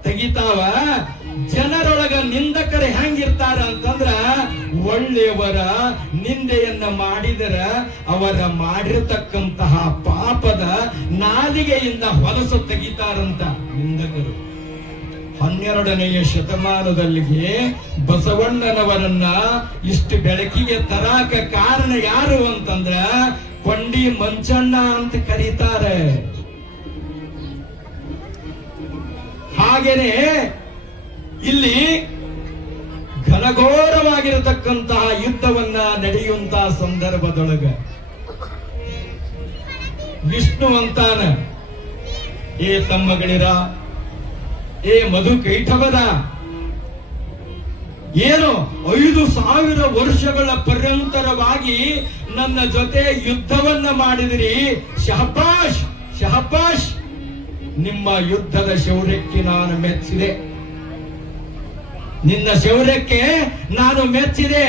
ತೆಗಿತಾವ. ಜನರೊಳಗ ನಿಂದಕರು ಹೆಂಗಿರ್ತಾರ ಅಂತಂದ್ರ, ಒಳ್ಳೆಯವರ ನಿಂದೆಯನ್ನ ಮಾಡಿದರ ಅವರ ಮಾಡಿರತಕ್ಕಂತಹ ಪಾಪದ ನಾಲಿಗೆಯಿಂದ ಹೊಲಸು ತೆಗಿತಾರಂತ ನಿಂದಕರು. 12ನೇ ಶತಮಾನದಲ್ಲಿಗೆ ಬಸವಣ್ಣನವರನ್ನ ಇಷ್ಟು ಬೆಳಕಿಗೆ ತರಾಕ ಕಾರಣ ಯಾರು ಅಂತಂದ್ರ ಕೊಂಡಿ ಮಂಚಣ್ಣ ಅಂತ ಕರೀತಾರೆ. ಹಾಗೇನೆ ಇಲ್ಲಿ ಘನಘೋರವಾಗಿರತಕ್ಕಂತಹ ಯುದ್ಧವನ್ನ ನಡೆಯುವಂತಹ ಸಂದರ್ಭದೊಳಗ ವಿಷ್ಣು ಅಂತಾನ, ಏ ತಮ್ಮಗಳಿರ, ಏ ಮಧು ಕೈಟವರ, ಏನು 5,000 ವರ್ಷಗಳ ಪರ್ಯಂತರವಾಗಿ ನನ್ನ ಜೊತೆ ಯುದ್ಧವನ್ನ ಮಾಡಿದಿರಿ. ಶಹಬಾಷ್ ಶಹಬಾಷ್, ನಿಮ್ಮ ಯುದ್ಧದ ಶೌರ್ಯಕ್ಕೆ ನಾನು ಮೆಚ್ಚಿದೆ. ನಿನ್ನ ಶೌರ್ಯಕ್ಕೆ ನಾನು ಮೆಚ್ಚಿದೆ.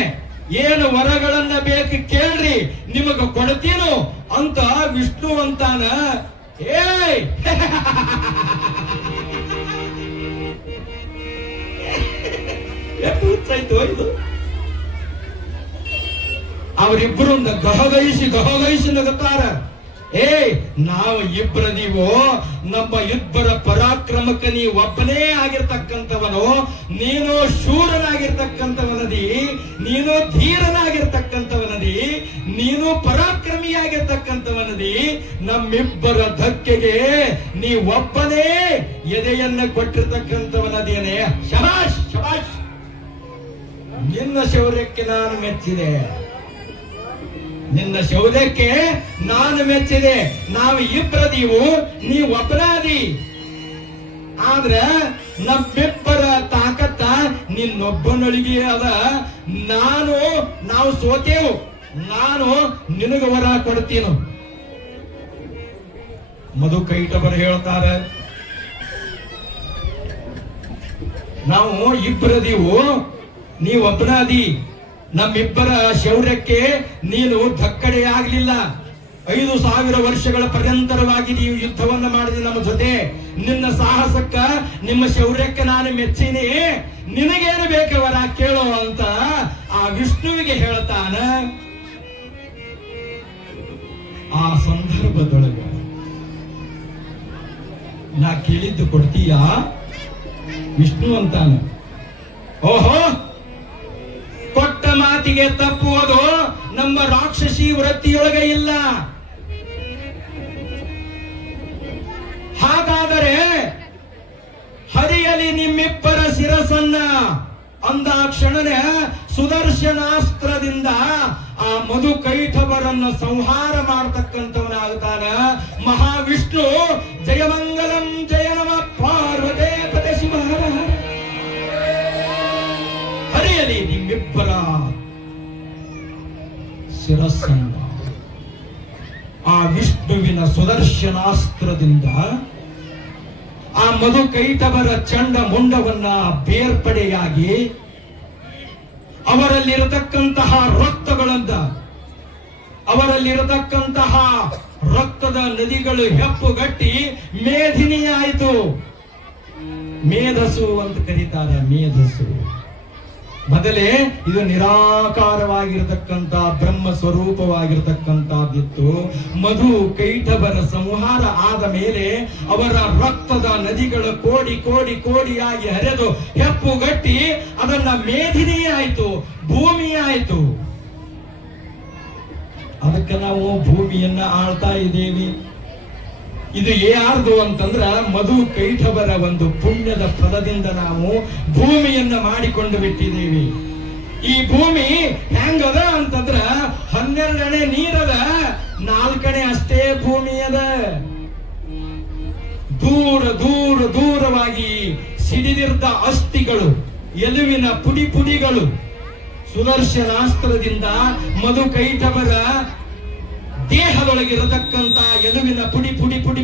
ಏನು ವರಗಳನ್ನ ಬೇಕು ಕೇಳ್ರಿ, ನಿಮಗ ಕೊಡ್ತೀನು ಅಂತ ವಿಷ್ಣು ಅಂತಾನ. ಏಯ್ ಇದು ಅವರಿಬ್ಬರು ಗಹಗೈಸಿ ನಗುತ್ತಾರ. ನಾವು ಇಬ್ಬರದೀವೋ, ನಮ್ಮ ಇಬ್ಬರ ಪರಾಕ್ರಮಕ್ಕೆ ನೀ ಒಬ್ಬನೇ ಆಗಿರ್ತಕ್ಕಂಥವನು. ನೀನು ಶೂರನಾಗಿರ್ತಕ್ಕಂಥವನದಿ, ನೀನು ಧೀರನಾಗಿರ್ತಕ್ಕಂಥವನದಿ, ನೀನು ಪರಾಕ್ರಮಿಯಾಗಿರ್ತಕ್ಕಂಥವನದಿ. ನಮ್ಮಿಬ್ಬರ ಧಕ್ಕೆಗೆ ನೀ ಒಬ್ಬನೇ ಎದೆಯನ್ನ ಕೊಟ್ಟಿರ್ತಕ್ಕಂಥವನದೇನೆ. ಶಬಾಷ್ ಶಬಾಷ್, ನಿನ್ನ ಶೌರ್ಯಕ್ಕೆ ನಾನು ಮೆಚ್ಚಿದೆ. ನಿನ್ನ ಶೌರ್ಯಕ್ಕೆ ನಾನು ಮೆಚ್ಚಿದೆ. ನಾವು ಇಬ್ಬರದೀವು, ನೀ ಒಬ್ಬನಾದಿ. ಆದ್ರೆ ನಮ್ಮಿಬ್ಬರ ತಾಕತ್ತ ನಿನ್ನೊಬ್ಬನೊಳಗೆ ಅದ. ನಾವು ಸೋತೇವು. ನಾನು ನಿನಗ ವರ ಕೊಡ್ತೀನು. ಮಧು ಕೈಟವರು ಹೇಳ್ತಾರೆ, ನಾವು ಇಬ್ಬರದೀವು, ನೀ ಒಬ್ಬನಾದಿ. ನಮ್ಮಿಬ್ಬರ ಶೌರ್ಯಕ್ಕೆ ನೀನು ಧಕ್ಕಡೆ ಆಗ್ಲಿಲ್ಲ. 5,000 ವರ್ಷಗಳ ಪರ್ಯಂತರವಾಗಿ ನೀವು ಯುದ್ಧವನ್ನ ಮಾಡಿದಿ ನಮ್ಮ ಜೊತೆ. ನಿನ್ನ ಸಾಹಸಕ್ಕ, ನಿಮ್ಮ ಶೌರ್ಯಕ್ಕೆ ನಾನು ಮೆಚ್ಚಿನಿ. ನಿನಗೇನು ಬೇಕವರ ಕೇಳೋ ಅಂತ ಆ ವಿಷ್ಣುವಿಗೆ ಹೇಳ್ತಾನ. ಆ ಸಂದರ್ಭದೊಳಗ ನಾ ಕೇಳಿದ್ದು ಕೊಡ್ತೀಯಾ? ವಿಷ್ಣು ಅಂತಾನ. ಓಹೋ, ಕೊಟ್ಟ ಮಾತಿಗೆ ತಪ್ಪುವುದು ನಮ್ಮ ರಾಕ್ಷಸಿ ವೃತ್ತಿಯೊಳಗೆ ಇಲ್ಲ. ಹಾಗಾದರೆ ಹರಿಯಲಿ ನಿಮ್ಮಿಬ್ಬರ ಶಿರಸನ್ನ ಅಂದ ಕ್ಷಣನೆ ಸುದರ್ಶನಾಸ್ತ್ರದಿಂದ ಆ ಮಧು ಕೈಠವರನ್ನ ಸಂಹಾರ ಮಾಡತಕ್ಕಂಥವನಾಗ್ತಾನ ಮಹಾವಿಷ್ಣು. ಜಯಮಂಗಲಂ ಜಯ ನಮ ಪಾರ್ವತೇ ಪದೇ ಶಿವ. ಹರಿಯಲಿ ನಿಮ್ಮಿಬ್ಬರ ಶಿರಸ್ಸನ್ನ ಆ ವಿಷ್ಣುವಿನ ಸುದರ್ಶನಾಸ್ತ್ರದಿಂದ ಆ ಮಧು ಕೈಟವರ ಚಂಡ ಮುಂಡವನ್ನ ಬೇರ್ಪಡೆಯಾಗಿ ಅವರಲ್ಲಿರತಕ್ಕಂತಹ ರಕ್ತದ ನದಿಗಳು ಹೆಪ್ಪುಗಟ್ಟಿ ಮೇಧಿನಿಯಾಯಿತು. ಮೇಧಸ್ಸು ಅಂತ ಕರೀತಾರೆ. ಮೇಧಸ್ಸು ಮೊದಲೇ ಇದು ನಿರಾಕಾರವಾಗಿರತಕ್ಕಂತ ಬ್ರಹ್ಮ ಸ್ವರೂಪವಾಗಿರತಕ್ಕಂತಹದ್ದಿತ್ತು. ಮಧು ಕೈಟವರ ಸಂಹಾರ ಆದ ಮೇಲೆ ಅವರ ರಕ್ತದ ನದಿಗಳು ಕೋಡಿ ಕೋಡಿ ಕೋಡಿಯಾಗಿ ಹರಿದು ಹೆಪ್ಪುಗಟ್ಟಿ ಅದನ್ನ ಮೇಧಿನಿಯಾಯಿತು, ಭೂಮಿಯಾಯಿತು. ಅದಕ್ಕೆ ನಾವು ಭೂಮಿಯನ್ನ ಆಳ್ತಾ ಇದ್ದೇವೆ. ಇದು ಯಾರ್ದು ಅಂತಂದ್ರ ಮಧು ಕೈಠವರ ಒಂದು ಪುಣ್ಯದ ಫಲದಿಂದ ನಾವು ಭೂಮಿಯನ್ನ ಮಾಡಿಕೊಂಡು ಬಿಟ್ಟಿದ್ದೇವೆ. ಈ ಭೂಮಿ ಹೆಂಗದ ಅಂತಂದ್ರ 12 ನೀರದ, 4 ಅಷ್ಟೇ ಭೂಮಿ ಅದ. ದೂರವಾಗಿ ಸಿಡಿದಿರ್ದ ಅಸ್ಥಿಗಳು, ಎಲುವಿನ ಪುಡಿಗಳು ಸುದರ್ಶನಾಸ್ತ್ರದಿಂದ ಮಧು ಕೈಠವರ ದೇಹದೊಳಗಿರತಕ್ಕಂತ ಎಲುವಿನ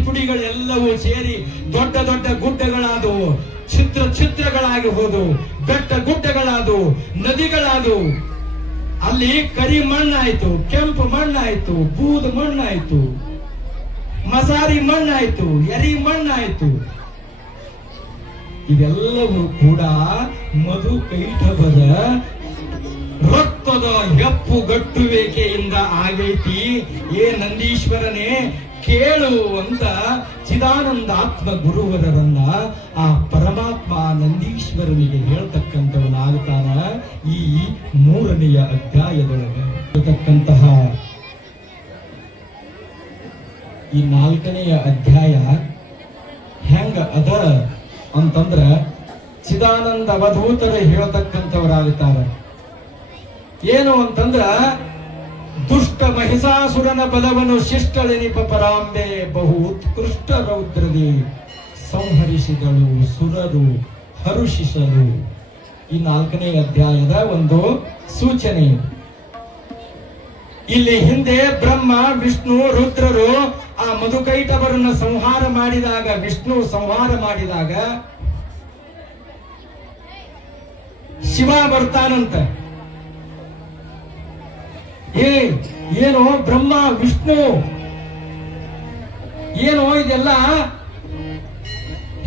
ಪುಡಿಗಳೆಲ್ಲವೂ ಸೇರಿ ದೊಡ್ಡ ದೊಡ್ಡ ಗುಡ್ಡಗಳಾದವು, ಛಿದ್ರಗಳಾಗಿ ಹೋದವು, ಬೆಟ್ಟ ಗುಡ್ಡಗಳಾದವು, ನದಿಗಳಾದವು. ಅಲ್ಲಿ ಕರಿ ಮಣ್ಣಾಯ್ತು, ಕೆಂಪು ಮಣ್ಣಾಯ್ತು, ಬೂದು ಮಣ್ಣಾಯ್ತು, ಮಸಾರಿ ಮಣ್ಣಾಯ್ತು, ಎರಿ ಮಣ್ಣಾಯ್ತು. ಇವೆಲ್ಲವೂ ಕೂಡ ಮಧು ಕೈಠವರ ರಕ್ತದ ಹೆಪ್ಪುಗಟ್ಟುವಿಕೆಯಿಂದ ಆಗೈತಿ. ನಂದೀಶ್ವರನೇ ಕೇಳು ಅಂತ ಚಿದಾನಂದಾತ್ಮ ಗುರುವರರನ್ನ ಆ ಪರಮಾತ್ಮ ನಂದೀಶ್ವರನಿಗೆ ಹೇಳ್ತಕ್ಕಂಥವನಾಗ್ತಾನ. ಈ 3ನೆಯ ಅಧ್ಯಾಯದೊಳಗೆ ಇರತಕ್ಕಂತಹ ಈ 4ನೆಯ ಅಧ್ಯಾಯ ಹೆಂಗ ಅದ ಅಂತಂದ್ರ ಚಿದಾನಂದ ಅವಧೂತರು ಹೇಳತಕ್ಕಂಥವರಾಗುತ್ತಾರೆ. ಏನು ಅಂತಂದ್ರ ದುಷ್ಟ ಮಹಿಷಾಸುರನ ಬಲವನ್ನು ಶಿಷ್ಟಳೆನಿಪ ಪರಾಂಬೆ ಬಹು ಉತ್ಕೃಷ್ಟ ರೌದ್ರದಿ ಸಂಹರಿಸಿದಳು ಸುರರು ಹರುಷಿಸಲು. ಈ 4ನೇ ಅಧ್ಯಾಯದ ಒಂದು ಸೂಚನೆ. ಇಲ್ಲಿ ಹಿಂದೆ ಬ್ರಹ್ಮ ವಿಷ್ಣು ರುದ್ರರು ಆ ಮಧುಕೈಟವರನ್ನ ಸಂಹಾರ ಮಾಡಿದಾಗ, ವಿಷ್ಣು ಸಂಹಾರ ಮಾಡಿದಾಗ ಶಿವ ಬರ್ತಾನಂತ. ಏನೋ ಬ್ರಹ್ಮ ವಿಷ್ಣು ಏನೋ ಇದೆಲ್ಲ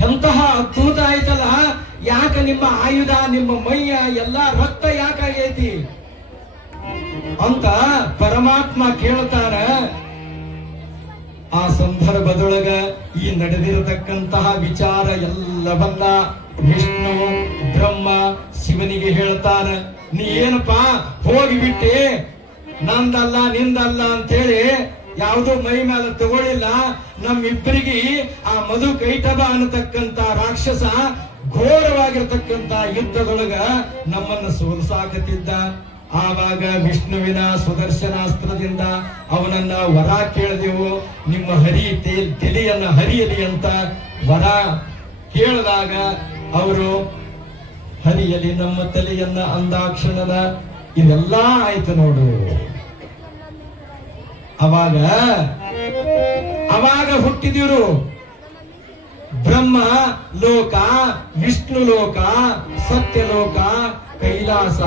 ಎಂತಹ ಅದ್ಭುತ ಆಯ್ತಲ್ಲ, ಯಾಕ ನಿಮ್ಮ ಆಯುಧ ನಿಮ್ಮ ಮೈಯ ಎಲ್ಲ ರಕ್ತ ಯಾಕಾಗೈತಿ ಅಂತ ಪರಮಾತ್ಮ ಕೇಳ್ತಾರ. ಆ ಸಂದರ್ಭದೊಳಗ ಈ ನಡೆದಿರತಕ್ಕಂತಹ ವಿಚಾರ ಎಲ್ಲವನ್ನ ವಿಷ್ಣು ಬ್ರಹ್ಮ ಶಿವನಿಗೆ ಹೇಳ್ತಾರ. ನೀ ಏನಪ್ಪಾ ಹೋಗಿಬಿಟ್ಟೆ, ನಂದಲ್ಲ ನಿಂದಲ್ಲ ಅಂತೇಳಿ ಯಾವುದೋ ಮೈ ಮೇಲೆ ತಗೊಳ್ಳಿಲ್ಲ. ನಮ್ಮಿಬ್ಬರಿಗೆ ಆ ಮಧುಕೈಟಭ ಅನ್ನತಕ್ಕಂತ ರಾಕ್ಷಸ ಘೋರವಾಗಿರ್ತಕ್ಕಂತ ಯುದ್ಧದೊಳಗ ನಮ್ಮನ್ನು ಸೋಲಿಸಾಕತ್ತಿದ್ದ. ಆವಾಗ ವಿಷ್ಣುವಿನ ಸುದರ್ಶನಾಸ್ತ್ರದಿಂದ ಅವನನ್ನ ವರ ಕೇಳಿದೆವು, ನಿಮ್ಮ ತಲೆಯನ್ನ ಹರಿಯಲಿ ಅಂತ ವರ ಕೇಳಿದಾಗ ಅವರು ಹರಿಯಲಿ ನಮ್ಮ ತಲೆಯನ್ನ ಅಂದಾಕ್ಷಣದ ಇದೆಲ್ಲ ಆಯ್ತು ನೋಡು. ಅವಾಗ ಹುಟ್ಟಿದಿರು ಬ್ರಹ್ಮ ಲೋಕ, ವಿಷ್ಣು ಲೋಕ, ಸತ್ಯಲೋಕ, ಕೈಲಾಸ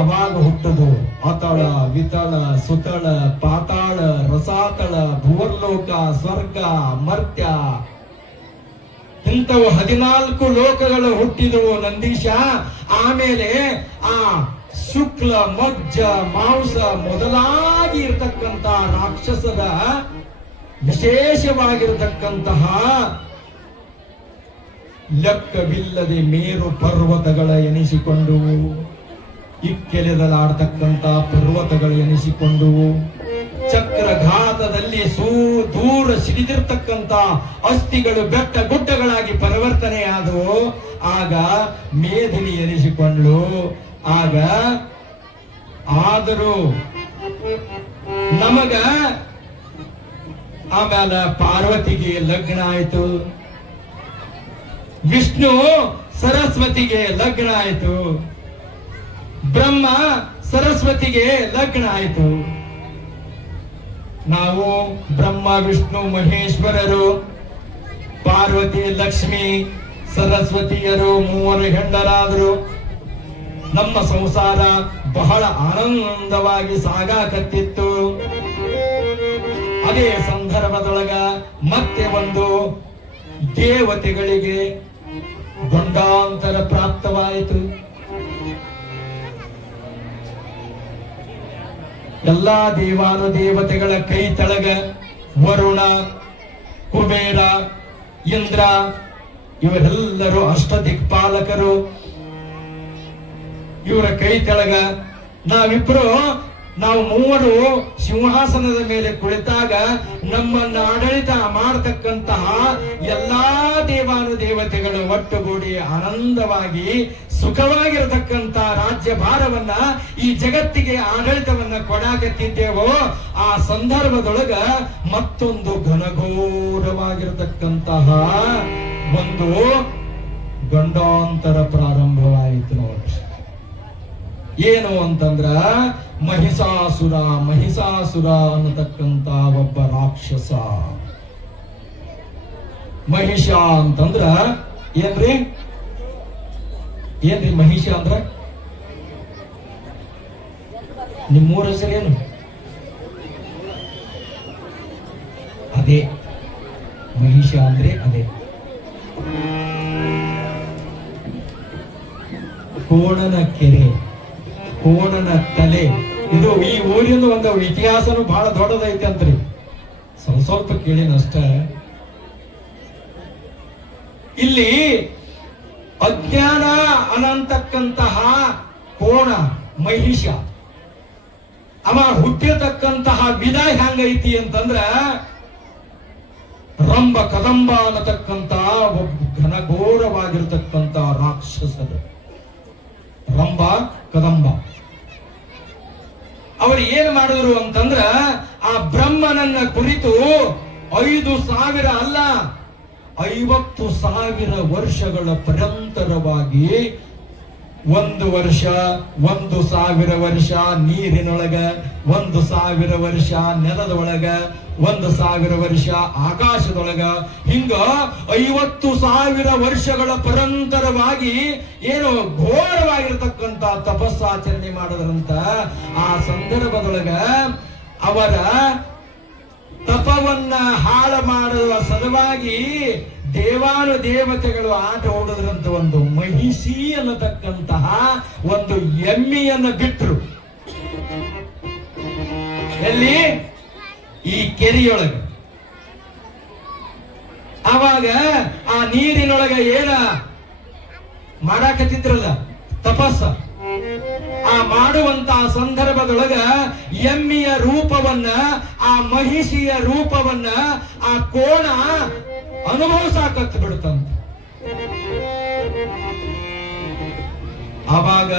ಅವಾಗ ಹುಟ್ಟದು. ಅತಳ ವಿತಳ ಸುತಳ ಪಾತಾಳ ರಸಾತಳ ಭುವರ್ಲೋಕ ಸ್ವರ್ಗ ಮರ್ತ್ಯ ಇಂಥವು 14 ಲೋಕಗಳು ಹುಟ್ಟಿದವು ನಂದೀಶ. ಆಮೇಲೆ ಆ ಶುಕ್ಲ ಮಜ್ಜ ಮಾಂಸ ಮೊದಲಾಗಿ ಇರತಕ್ಕಂತ ರಾಕ್ಷಸದ ವಿಶೇಷವಾಗಿರತಕ್ಕಂತಹ ಲೆಕ್ಕವಿಲ್ಲದೆ ಮೇರು ಪರ್ವತಗಳ ಎನಿಸಿಕೊಂಡುವು, ಇಕ್ಕೆಲೆದಲಾಡ್ತಕ್ಕಂತ ಪರ್ವತಗಳು ಎನಿಸಿಕೊಂಡುವು. ಚಕ್ರಘಾತದಲ್ಲಿ ದೂರ ಸಿಡಿದಿರ್ತಕ್ಕಂತ ಅಸ್ಥಿಗಳು ಬೆಟ್ಟ ಗುಡ್ಡಗಳಾಗಿ ಪರಿವರ್ತನೆಯಾದವು. ಆಗ ಮೇದಿನಿ ಎನಿಸಿಕೊಂಡ್ಲು. ಆಗ ಆದರೂ ನಮಗ ಆಮೇಲೆ ಪಾರ್ವತಿಗೆ ಲಗ್ನ ಆಯ್ತು, ವಿಷ್ಣು ಸರಸ್ವತಿಗೆ ಲಗ್ನ ಆಯ್ತು, ಬ್ರಹ್ಮ ಸರಸ್ವತಿಗೆ ಲಗ್ನ ಆಯ್ತು. ನಾವು ಬ್ರಹ್ಮ ವಿಷ್ಣು ಮಹೇಶ್ವರರು, ಪಾರ್ವತಿ ಲಕ್ಷ್ಮಿ ಸರಸ್ವತಿಯರು 3 ಹೆಂಡರಾದರು. ನಮ್ಮ ಸಂಸಾರ ಬಹಳ ಆನಂದವಾಗಿ ಸಾಗಾಕತ್ತಿತ್ತು. ಅದೇ ಸಂದರ್ಭದೊಳಗ ಮತ್ತೆ ಒಂದು ದೇವತೆಗಳಿಗೆ ಗಂಡಾಂತರ ಪ್ರಾಪ್ತವಾಯಿತು. ಎಲ್ಲಾ ದೇವಾನುದೇವತೆಗಳ ಕೈ ತಳಗ ವರುಣ, ಕುಬೇರ, ಇಂದ್ರ ಇವರೆಲ್ಲರೂ ಅಷ್ಟದಿಕ್ಪಾಲಕರು. ಇವರ ಕೈ ತೆಳಗ ನಾವು 3 ಸಿಂಹಾಸನದ ಮೇಲೆ ಕುಳಿತಾಗ ನಮ್ಮನ್ನ ಆಡಳಿತ ಮಾಡತಕ್ಕಂತಹ ಎಲ್ಲಾ ದೇವಾನುದೇವತೆಗಳು ಒಟ್ಟುಗೂಡಿ ಆನಂದವಾಗಿ ಸುಖವಾಗಿರತಕ್ಕಂತ ರಾಜ್ಯ ಭಾರವನ್ನ ಈ ಜಗತ್ತಿಗೆ ಆಡಳಿತವನ್ನ ಕೊಡಾಕತ್ತಿದ್ದೇವೋ ಆ ಸಂದರ್ಭದೊಳಗ ಮತ್ತೊಂದು ಘನಘೋರವಾಗಿರತಕ್ಕಂತಹ ಒಂದು ಗಂಡಾಂತರ ಪ್ರಾರಂಭವಾಯಿತು ನೋಡಿ. ಏನು ಅಂತಂದ್ರ ಮಹಿಷಾಸುರ ಅನ್ನತಕ್ಕಂತ ಒಬ್ಬ ರಾಕ್ಷಸ. ಮಹಿಷ ಅಂತಂದ್ರ ಏನ್ರಿ ಮಹಿಷ ಅಂದ್ರ ನಿಮ್ಮೂರ ಹೆಸರೇನು? ಅದೇ ಮಹಿಷ ಅಂದ್ರೆ ಅದೇ. ಕೋಣನ ಕೆರೆ, ಕೋಣನ ತಲೆ. ಇದು ಈ ಊರಿನ ಒಂದು ಇತಿಹಾಸನು ಬಹಳ ದೊಡ್ಡದೈತೆ ಅಂತ್ರಿ. ಸ್ವಲ್ಪ ಕೇಳಿನಷ್ಟ. ಇಲ್ಲಿ ಅಜ್ಞಾನ ಅನ್ನತಕ್ಕಂತಹ ಕೋಣ ಮಹಿಷ ಅವ ಹುಟ್ಟಿರತಕ್ಕಂತಹ ವಿಧ ಹೆಂಗೈತಿ ಅಂತಂದ್ರ ರಂಭ ಕದಂಬ ಅನ್ನತಕ್ಕಂತ ಘನಘೋರವಾಗಿರ್ತಕ್ಕಂತ ರಾಕ್ಷಸರು. ರಂಭ ಕದಂಬ ಅವರು ಏನ್ ಮಾಡಿದ್ರು ಅಂತಂದ್ರ ಆ ಬ್ರಹ್ಮನನ್ನ ಕುರಿತು 5,000 ಅಲ್ಲ 50,000 ವರ್ಷಗಳ ಪರಂತರವಾಗಿ 1 ವರ್ಷ 1,000 ವರ್ಷ ನೀರಿನೊಳಗ, 1,000 ವರ್ಷ ನೆಲದೊಳಗ, 1,000 ವರ್ಷ ಆಕಾಶದೊಳಗ, ಹಿಂಗ 50,000 ವರ್ಷಗಳ ಪರಂತರವಾಗಿ ಏನು ಘೋರವಾಗಿರತಕ್ಕಂತ ತಪಸ್ಸಾಚರಣೆ ಮಾಡಿದ್ರಂತ. ಆ ಸಂದರ್ಭದೊಳಗ ಅವರ ತಪವನ್ನ ಹಾಳು ಮಾಡುವ ಸಲುವಾಗಿ ದೇವಾನು ದೇವತೆಗಳು ಆಟ ಓಡಿದ್ರಂತ ಒಂದು ಮಹಿಷಿ ಅನ್ನತಕ್ಕಂತಹ ಒಂದು ಎಮ್ಮೆಯನ್ನು ಬಿಟ್ರು. ಎಲ್ಲಿ? ಈ ಕೆರೆಯೊಳಗೆ. ಆವಾಗ ಆ ನೀರಿನೊಳಗೆ ಏನ ಮಾಡಾಕತ್ತಿದ್ರಲ್ಲ ತಪಸ್ಸ, ಆ ಮಾಡುವಂತಹ ಸಂದರ್ಭದೊಳಗ ಎಮ್ಮೆಯ ರೂಪವನ್ನ, ಆ ಮಹಿಷಿಯ ರೂಪವನ್ನ ಆ ಕೋಣ ಅನುಭವಿಸಾಕತ್ ಬಿಡ್ತಂತ. ಆವಾಗ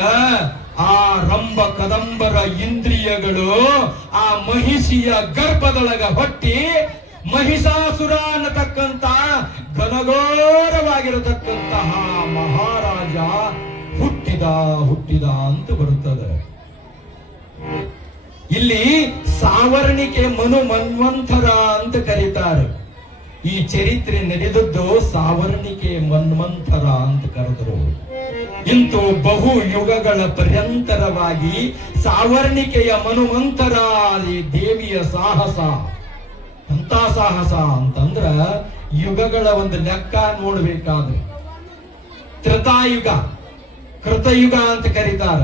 ಆ ರಂಭ ಕದಂಬರ ಇಂದ್ರಿಯಗಳು ಆ ಮಹಿಷಿಯ ಗರ್ಭದೊಳಗ ಹೊಟ್ಟಿ ಮಹಿಷಾಸುರ ಅನ್ನತಕ್ಕಂತ ಘನಘೋರವಾಗಿರತಕ್ಕಂತಹ ಮಹಾರಾಜ ಹುಟ್ಟಿದ ಅಂತ ಬರುತ್ತದೆ. ಇಲ್ಲಿ ಸಾವರ್ಣಿಕೆ ಮನ್ವಂತರ ಅಂತ ಕರೀತಾರೆ. ಈ ಚರಿತ್ರೆ ನಡೆದದ್ದು ಸಾವರ್ಣಿಕೆ ಮನ್ವಂತರ ಅಂತ ಕರೆದರು. ಇಂತು ಬಹು ಯುಗಗಳ ಪರ್ಯಂತರವಾಗಿ ಸಾವರ್ಣಿಕೆಯ ಮನ್ವಂತರ ದೇವಿಯ ಸಾಹಸ. ಅಂತ ಸಾಹಸ ಅಂತಂದ್ರ ಯುಗಗಳ ಒಂದು ಲೆಕ್ಕ ನೋಡ್ಬೇಕಾದ್ರೆ ತ್ರೇತಾಯುಗ, ಕೃತಯುಗ ಅಂತ ಕರೀತಾರ.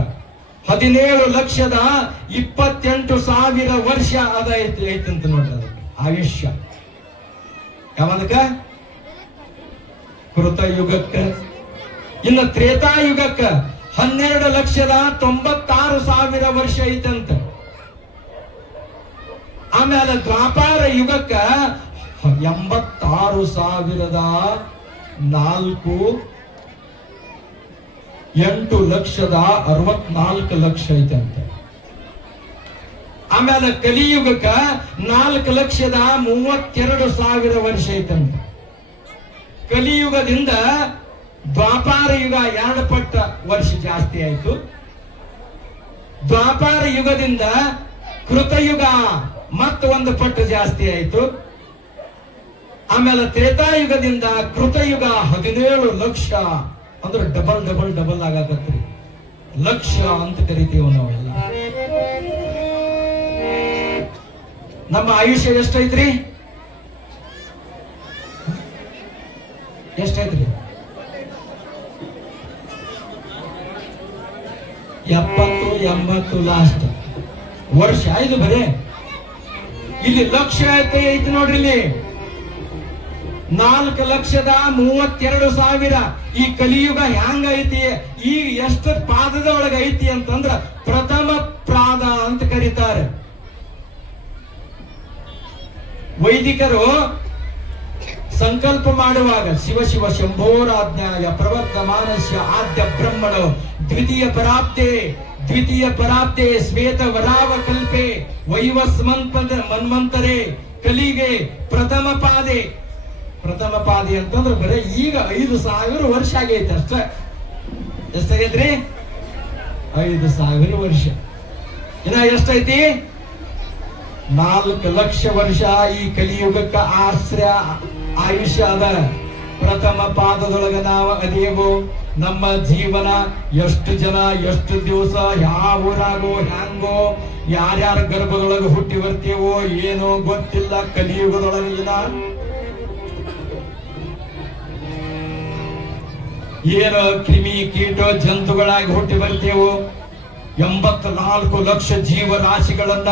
17,28,000 ವರ್ಷ ಐತಂತ ನೋಡ್ರಿ ಅದಕ್ಕೆ ಆಯುಷ್ಯ. ಯಾವದಕ್ಕ? ಕೃತಯುಗಕ್ಕ. ಇನ್ನು ತ್ರೇತಾಯುಗಕ್ಕ 12,96,000 ವರ್ಷ ಐತಂತ. ಆಮೇಲೆ ದ್ವಾಪಾರ ಯುಗಕ್ಕ 86,004 8,64,00,000 ಐತಂತೆ. ಆಮೇಲೆ ಕಲಿಯುಗಕ್ಕ 4,32,000 ವರ್ಷ ಐತಂತೆ. ಕಲಿಯುಗದಿಂದ ದ್ವಾಪಾರ ಯುಗ 2 ಪಟ್ಟ ವರ್ಷ ಜಾಸ್ತಿ ಆಯ್ತು. ದ್ವಾಪಾರ ಯುಗದಿಂದ ಕೃತಯುಗ ಮತ್ತ 1 ಪಟ್ಟು ಜಾಸ್ತಿ ಆಯ್ತು. ಆಮೇಲೆ ತ್ರೇತಾಯುಗದಿಂದ ಕೃತಯುಗ 17 ಲಕ್ಷ ಅಂದ್ರೆ ಡಬಲ್ ಆಗತ್ರಿ. ಲಕ್ಷ ಅಂತ ಕರಿತೀವಿ ನಾವೆಲ್ಲ. ನಮ್ಮ ಆಯುಷ್ಯ ಎಷ್ಟೈತ್ರಿ? ಎಷ್ಟೈತ್ರಿ? 70-80 ಲಾಸ್ಟ್ ವರ್ಷ. ಇದು ಬರೇ ಇಲ್ಲಿ ಲಕ್ಷ ಐತಿ ನೋಡ್ರಿ. ಇಲ್ಲಿ 4,32,000. ಈ ಕಲಿಯುಗ ಹ್ಯಾಂಗ ಐತಿ? ಈಗ ಎಷ್ಟು ಪಾದದ ಒಳಗ ಐತಿ ಅಂತಂದ್ರ ಪ್ರಥಮ ಪಾದ ಅಂತ ಕರೀತಾರೆ. ವೈದಿಕರು ಸಂಕಲ್ಪ ಮಾಡುವಾಗ ಶಿವ ಶಿವ ಶಂಭೋರಾಜ್ಞಾಯ ಪ್ರವರ್ತಮಾನಸ್ಯ ಆದ್ಯ ಬ್ರಹ್ಮಣೋ ದ್ವಿತೀಯ ಪರಾಬ್ದೆ ಶ್ವೇತ ವರಾವ ಕಲ್ಪೆ ಮನ್ವಂತರೆ ಕಲಿಗೆ ಪ್ರಥಮ ಪಾದೆ ಅಂತಂದ್ರೆ ಬರೀ ಈಗ 5,000 ವರ್ಷ ಆಗೈತೆ ಅಷ್ಟ. ಎಷ್ಟಾಗೈತ್ರಿ? 5,000 ವರ್ಷ. ಇನ್ನ ಎಷ್ಟೈತಿ? 4 ಲಕ್ಷ ವರ್ಷ ಈ ಕಲಿಯುಗಕ್ಕ ಆಯುಷ್ಯ ಅದ. ಪ್ರಥಮ ಪಾದದೊಳಗ ನಾವು ಅದೇವೋ. ನಮ್ಮ ಜೀವನ ಎಷ್ಟು ಜನ ಎಷ್ಟು ದಿವಸ ಯಾವ ಊರಾಗೋ ಹ್ಯಾಂಗೋ ಯಾರ್ಯಾರ ಗರ್ಭದೊಳಗ ಹುಟ್ಟಿ ಬರ್ತೇವೋ ಏನೋ ಗೊತ್ತಿಲ್ಲ. ಕಲಿಯುಗದೊಳಗಿನ ಏನೋ ಕ್ರಿಮಿ ಕೀಟ ಜಂತುಗಳಾಗಿ ಹುಟ್ಟಿ ಬರ್ತೇವೋ. 84 ಲಕ್ಷ ಜೀವರಾಶಿಗಳನ್ನ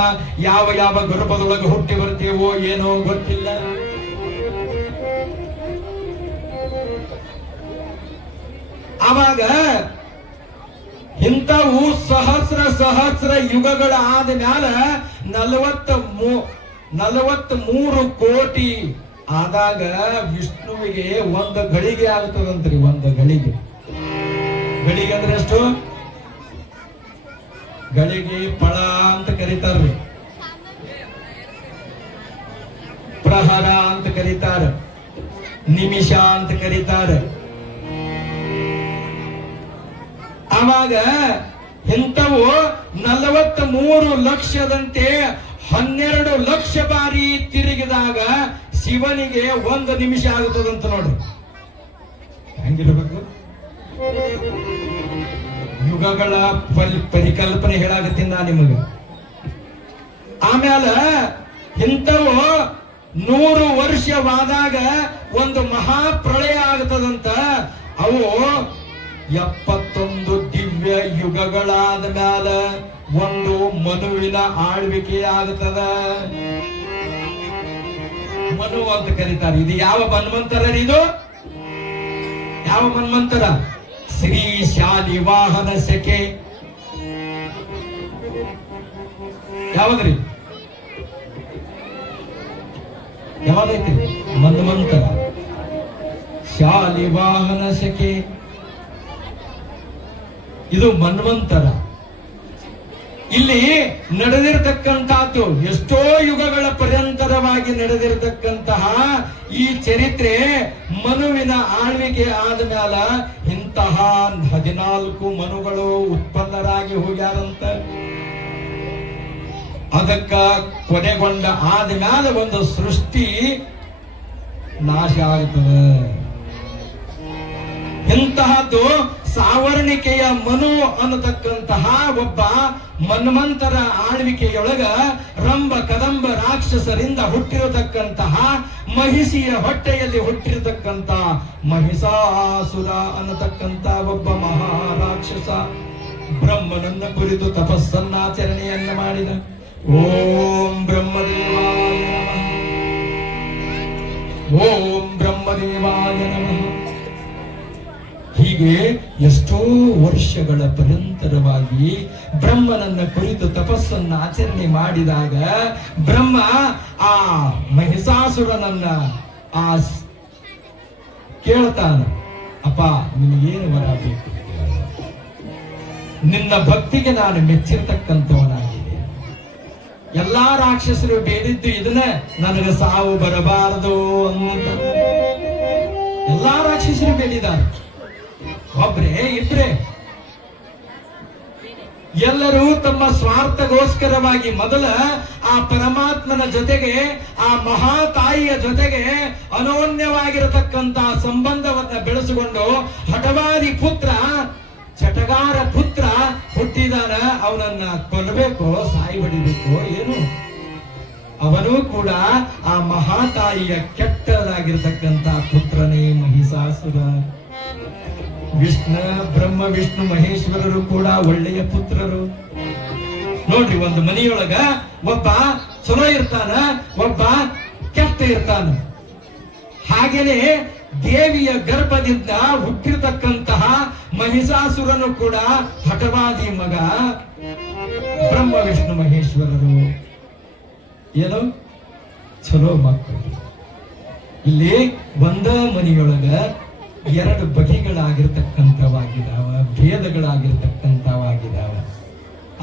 ಯಾವ ಗರ್ಭದೊಳಗೆ ಹುಟ್ಟಿ ಬರ್ತೇವೋ ಏನೋ ಗೊತ್ತಿಲ್ಲ. ಆವಾಗ ಇಂಥವು ಸಹಸ್ರ ಯುಗಗಳ ಆದ ಮ್ಯಾಲ 43 ಕೋಟಿ ಆದಾಗ ವಿಷ್ಣುವಿಗೆ ಒಂದು ಗಳಿಗೆ ಆಗ್ತದಂತ್ರಿ. ಒಂದು ಗಳಿಗೆ ಅಂದ್ರೆ ಎಷ್ಟು? ಗಳಿಗೆ ಫಳ ಅಂತ ಕರೀತಾರ್ರಿ, ಪ್ರಹರ ಅಂತ ಕರೀತಾರ, ನಿಮಿಷ ಅಂತ ಕರೀತಾರ. ಆವಾಗ ಇಂಥವು 43 ಲಕ್ಷದಂತೆ 12 ಲಕ್ಷ ಬಾರಿ ತಿರುಗಿದಾಗ ಶಿವನಿಗೆ 1 ನಿಮಿಷ ಆಗುತ್ತದಂತ ನೋಡ್ರಿ. ಹೆಂಗಿರ್ಬೇಕು? ಯುಗಗಳ ಪರಿಕಲ್ಪನೆ ಹೇಳಾಗತ್ತೀನಿ ನಾ ನಿಮಗೆ. ಆಮೇಲೆ ಇಂಥವು 100 ವರ್ಷವಾದಾಗ ಒಂದು ಮಹಾಪ್ರಳಯ ಆಗ್ತದಂತ. ಅವು 71 ದಿವ್ಯ ಯುಗಗಳಾದ ಮ್ಯಾಲ ಒಂದು ಮನುವಿನ ಆಳ್ವಿಕೆ ಆಗ್ತದ. ಮನು ಅಂತ ಕರೀತಾರೆ. ಇದು ಯಾವ ಮನ್ವಂತರ? ಇದು ಯಾವ ಮನ್ವಂತರ? ಶ್ರೀ ಶಾಲಿವಾಹನ ಸೆಕೆ. ಯಾವದ್ರಿ? ಯಾವ್ದೈತಿ? ಮನ್ವಂತರ ಶಾಲಿವಾಹನ ಸೆಕೆ. ಇದು ಮನ್ವಂತರ. ಇಲ್ಲಿ ನಡೆದಿರತಕ್ಕಂತಹದ್ದು ಎಷ್ಟೋ ಯುಗಗಳ ಪರ್ಯಂತರವಾಗಿ ನಡೆದಿರತಕ್ಕಂತಹ ಈ ಚರಿತ್ರೆ ಮನುವಿನ ಆಳ್ವಿಕೆ ಆದ ಮ್ಯಾಲ ಇಂತಹ 14 ಮನುಗಳು ಉತ್ಪನ್ನರಾಗಿ ಹೋಗ್ಯಾರಂತ. ಅದಕ್ಕ ಕೊನೆಗೊಂಡ ಆದ ಮ್ಯಾಲ ಒಂದು ಸೃಷ್ಟಿ ನಾಶ ಆಗ್ತದೆ. ಇಂತಹದ್ದು ಸಾವರ್ಣಿಕೆಯ ಮನು ಅನ್ನತಕ್ಕಂತಹ ಒಬ್ಬ ಮನ್ವಂತರ ಆಳ್ವಿಕೆಯೊಳಗ ರಂಭ ಕದಂಬ ರಾಕ್ಷಸರಿಂದ ಹುಟ್ಟಿರತಕ್ಕಂತಹ ಮಹಿಷಿಯ ಹೊಟ್ಟೆಯಲ್ಲಿ ಹುಟ್ಟಿರತಕ್ಕಂತ ಮಹಿಷಾಸುರ ಅನ್ನತಕ್ಕಂತ ಒಬ್ಬ ಮಹಾರಾಕ್ಷಸ ಬ್ರಹ್ಮನನ್ನ ಕುರಿತು ತಪಸ್ಸನ್ನಾಚರಣೆಯನ್ನ ಮಾಡಿದ. ಓಂ ಬ್ರಹ್ಮದೇವಾಯ ನಮಃ, ಓಂ ಬ್ರಹ್ಮದೇವಾಯ ನಮಃ. ಹೀಗೆ ಎಷ್ಟೋ ವರ್ಷಗಳ ಪರ್ಯಂತರವಾಗಿ ಬ್ರಹ್ಮನನ್ನ ಕುರಿತು ತಪಸ್ಸನ್ನ ಆಚರಣೆ ಮಾಡಿದಾಗ ಬ್ರಹ್ಮ ಆ ಮಹಿಷಾಸುರನನ್ನ ಕೇಳ್ತಾನ, ಅಪ್ಪ ನಿನಗೇನು ವರ ಬೇಕು? ನಿನ್ನ ಭಕ್ತಿಗೆ ನಾನು ಮೆಚ್ಚಿರ್ತಕ್ಕಂಥವನಾಗಿದೆ. ಎಲ್ಲಾ ರಾಕ್ಷಸರು ಬೇಡಿದ್ದು ಇದನ್ನ, ನನಗೆ ಸಾವು ಬರಬಾರದು ಅಂತ ಎಲ್ಲಾ ರಾಕ್ಷಸರು ಬೇಡಿದ್ದಾರೆ. ಒಬ್ರೇ ಇಬ್ರೇ? ಎಲ್ಲರೂ ತಮ್ಮ ಸ್ವಾರ್ಥಗೋಸ್ಕರವಾಗಿ ಮೊದಲ ಆ ಪರಮಾತ್ಮನ ಜೊತೆಗೆ, ಆ ಮಹಾ ತಾಯಿಯ ಜೊತೆಗೆ ಅನೋನ್ಯವಾಗಿರತಕ್ಕಂತಹ ಸಂಬಂಧವನ್ನ ಬೆಳೆಸಿಕೊಂಡು ಹಠವಾದಿ ಪುತ್ರ, ಚಟಗಾರ ಪುತ್ರ ಹುಟ್ಟಿದಾನ. ಅವನನ್ನ ಕೊಲ್ಲಬೇಕು, ಸಾಯಿ ಹೊಡಿಬೇಕು, ಏನು? ಅವನು ಕೂಡ ಆ ಮಹಾತಾಯಿಯ ಕೆಟ್ಟದಾಗಿರ್ತಕ್ಕಂಥ ಪುತ್ರನೇ ಮಹಿಷಾಸುರ. ಬ್ರಹ್ಮ ವಿಷ್ಣು ಮಹೇಶ್ವರರು ಕೂಡ ಒಳ್ಳೆಯ ಪುತ್ರರು. ನೋಡ್ರಿ, ಒಂದು ಮನೆಯೊಳಗ ಒಬ್ಬ ಚಲೋ ಇರ್ತಾನ, ಒಬ್ಬ ಕೆಟ್ಟ ಇರ್ತಾನ. ಹಾಗೇನೆ ದೇವಿಯ ಗರ್ಭದಿಂದ ಹುಟ್ಟಿರ್ತಕ್ಕಂತಹ ಮಹಿಷಾಸುರನು ಕೂಡ ಹಠವಾದಿ ಮಗ. ಬ್ರಹ್ಮ ವಿಷ್ಣು ಮಹೇಶ್ವರರು ಏನು ಚಲೋ ಮಕ್ಕಳು. ಇಲ್ಲಿ ಒಂದ ಮನೆಯೊಳಗ 2 ಬಗೆಗಳಾಗಿರ್ತಕ್ಕಂಥವಾಗಿದ್ದಾವ, ಭೇದಗಳಾಗಿರ್ತಕ್ಕಂಥವಾಗಿದ್ದಾವ.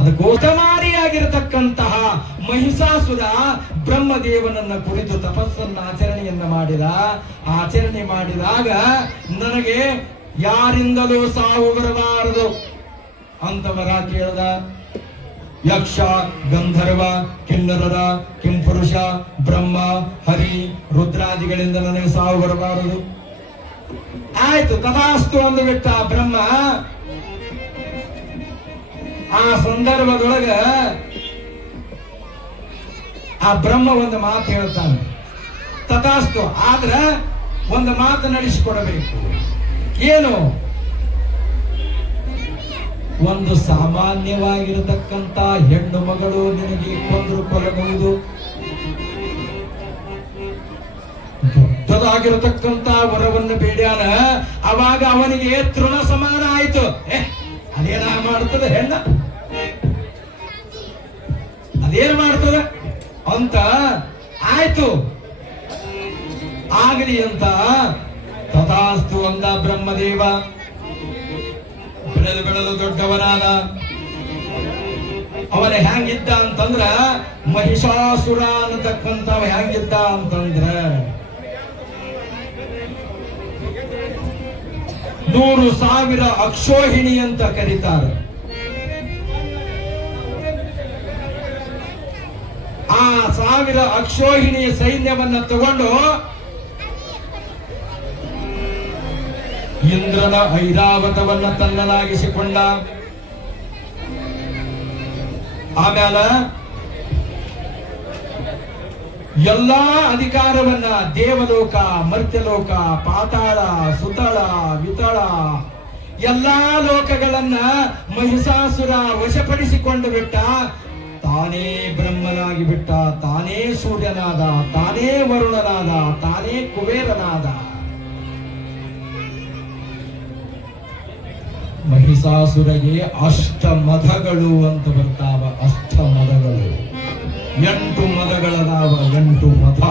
ಅದಕ್ಕೋತಮಾರಿಯಾಗಿರತಕ್ಕಂತಹ ಮಹಿಷಾಸುರ ಬ್ರಹ್ಮದೇವನನ್ನ ಕುರಿತು ತಪಸ್ಸನ್ನ ಆಚರಣೆಯನ್ನ ಆಚರಣೆ ಮಾಡಿದಾಗ ನನಗೆ ಯಾರಿಂದಲೂ ಸಾವು ಬರಬಾರದು ಅಂತ ವರ ಕೇಳ್ದ. ಯಕ್ಷ, ಗಂಧರ್ವ, ಕಿನ್ನರರ, ಕಿಂಪುರುಷ, ಬ್ರಹ್ಮ, ಹರಿ, ರುದ್ರಾದಿಗಳಿಂದ ನನಗೆ ಸಾವು ಬರಬಾರದು. ಆಯ್ತು, ತಥಾಸ್ತು ಅಂದು ಬಿಟ್ಟ ಬ್ರಹ್ಮ. ಆ ಸಂದರ್ಭದೊಳಗ ಆ ಬ್ರಹ್ಮ ಒಂದು ಮಾತು ಹೇಳ್ತಾನೆ, ತಥಾಸ್ತು, ಆದ್ರ ಒಂದು ಮಾತು ನಡೆಸಿಕೊಡಬೇಕು. ಏನು? ಒಂದು ಸಾಮಾನ್ಯವಾಗಿರತಕ್ಕಂತ ಹೆಣ್ಣು ಮಗಳು ನಿನಗೆ ಕೊಂದ್ರು ಕೊಲ್ಲಬಹುದು, ದೊಡ್ಡದಾಗಿರತಕ್ಕಂತ ವರವನ್ನು ಬೇಡ್ಯಾನ. ಅವಾಗ ಅವನಿಗೆ ತೃಣ ಸಮಾನ ಆಯ್ತು. ಅದೇನ ಮಾಡ್ತದ ಹೆಣ್ಣ? ಅದೇನ್ ಮಾಡ್ತದ ಅಂತ ಆಯ್ತು. ಆಗಲಿ ಅಂತ ತಥಾಸ್ತು ಅಂದ ಬ್ರಹ್ಮದೇವ. ಬೆಳೆದು ಬೆಳೆದು ದೊಡ್ಡವನಾದ. ಅವನ ಹೆಂಗಿದ್ದ ಅಂತಂದ್ರ ಮಹಿಷಾಸುರ ಅನ್ನತಕ್ಕಂಥವ ಹೆಂಗಿದ್ದ ಅಂತಂದ್ರ 100,000 ಅಕ್ಷೋಹಿಣಿ ಅಂತ ಕರೀತಾರೆ. ಆ 1000 ಅಕ್ಷೋಹಿಣಿಯ ಸೈನ್ಯವನ್ನ ತಗೊಂಡು ಇಂದ್ರನ ಐರಾವತವನ್ನ ತನ್ನಲಾಗಿಸಿಕೊಂಡ. ಆಮೇಲೆ ಎಲ್ಲಾ ಅಧಿಕಾರವನ್ನ ದೇವಲೋಕ, ಮರ್ತ್ಯಲೋಕ, ಪಾತಾಳ, ಸುತಳ, ವಿತಳ ಎಲ್ಲಾ ಲೋಕಗಳನ್ನ ಮಹಿಷಾಸುರ ವಶಪಡಿಸಿಕೊಂಡು ಬಿಟ್ಟ. ತಾನೇ ಬ್ರಹ್ಮನಾಗಿ ಬಿಟ್ಟ, ತಾನೇ ಸೂರ್ಯನಾದ, ತಾನೇ ವರುಣನಾದ, ತಾನೇ ಕುಬೇರನಾದ. ಮಹಿಷಾಸುರಗೆ ಅಷ್ಟಮದಗಳು ಅಂತ ಬರ್ತಾವ. ಅಷ್ಟಮದಗಳು 8 ಮದಗಳದಾವ. 8 ಮದ.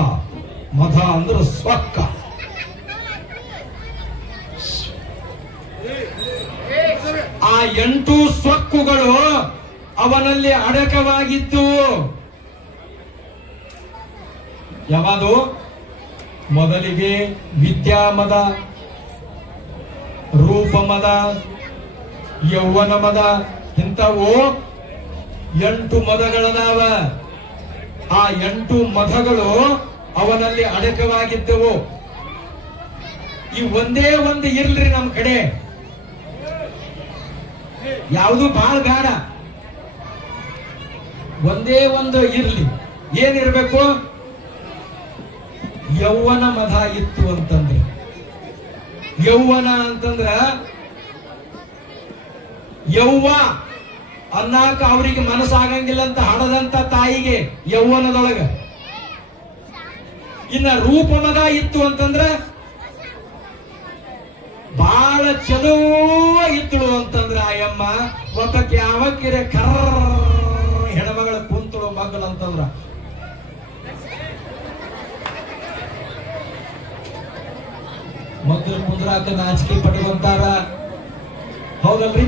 ಮದ ಅಂದ್ರೆ ಸ್ವಕ್ಕ. ಆ 8 ಸ್ವಕ್ಕುಗಳು ಅವನಲ್ಲಿ ಅಡಕವಾಗಿದ್ದು. ಯಾವುದು? ಮೊದಲಿಗೆ ವಿದ್ಯಾಮದ, ರೂಪಮದ, ಯೌವನ ಮದ. ಇಂಥವು 8 ಮದಗಳದಾವ. ಆ 8 ಮದಗಳು ಅವನಲ್ಲಿ ಅಡಕವಾಗಿದ್ದವು. ಈ ಒಂದೇ ಒಂದು ಇರ್ಲಿ ನಮ್ ಕಡೆ, ಯಾವುದು ಬಹಳ ಬೇಡ. ಒಂದೇ ಒಂದು ಇರ್ಲಿ. ಏನಿರ್ಬೇಕು? ಯೌವನ ಮದ ಇತ್ತು ಅಂತಂದ್ರೆ. ಯೌವನ ಅಂತಂದ್ರ ಯೌವ ಅನ್ನಾಕ ಅವರಿಗೆ ಮನಸ್ಸಾಗಂಗಿಲ್ಲ ಅಂತ ಹಣದಂತ ತಾಯಿಗೆ ಯೌವನದೊಳಗ. ಇನ್ನ ರೂಪ ಮದ ಇತ್ತು ಅಂತಂದ್ರ ಬಾಳ ಚಲೋ ಇತ್ತಳು ಅಂತಂದ್ರ ಆಯಮ್ಮ ಒಬ್ಬಕ್ಕೆ ಯಾವಕ್ಕಿರ ಕರ್ರ ಹೆಣ್ಮಗಳ ಕುಂತಳು ಮಗಳು ಅಂತಂದ್ರ ಮಕ್ಕಳು ಕುಂದ್ರಾಕ ನಾಚಿಕೆ ಪಡೆಯುವಂತಾರ. ಹೌದಲ್ರಿ?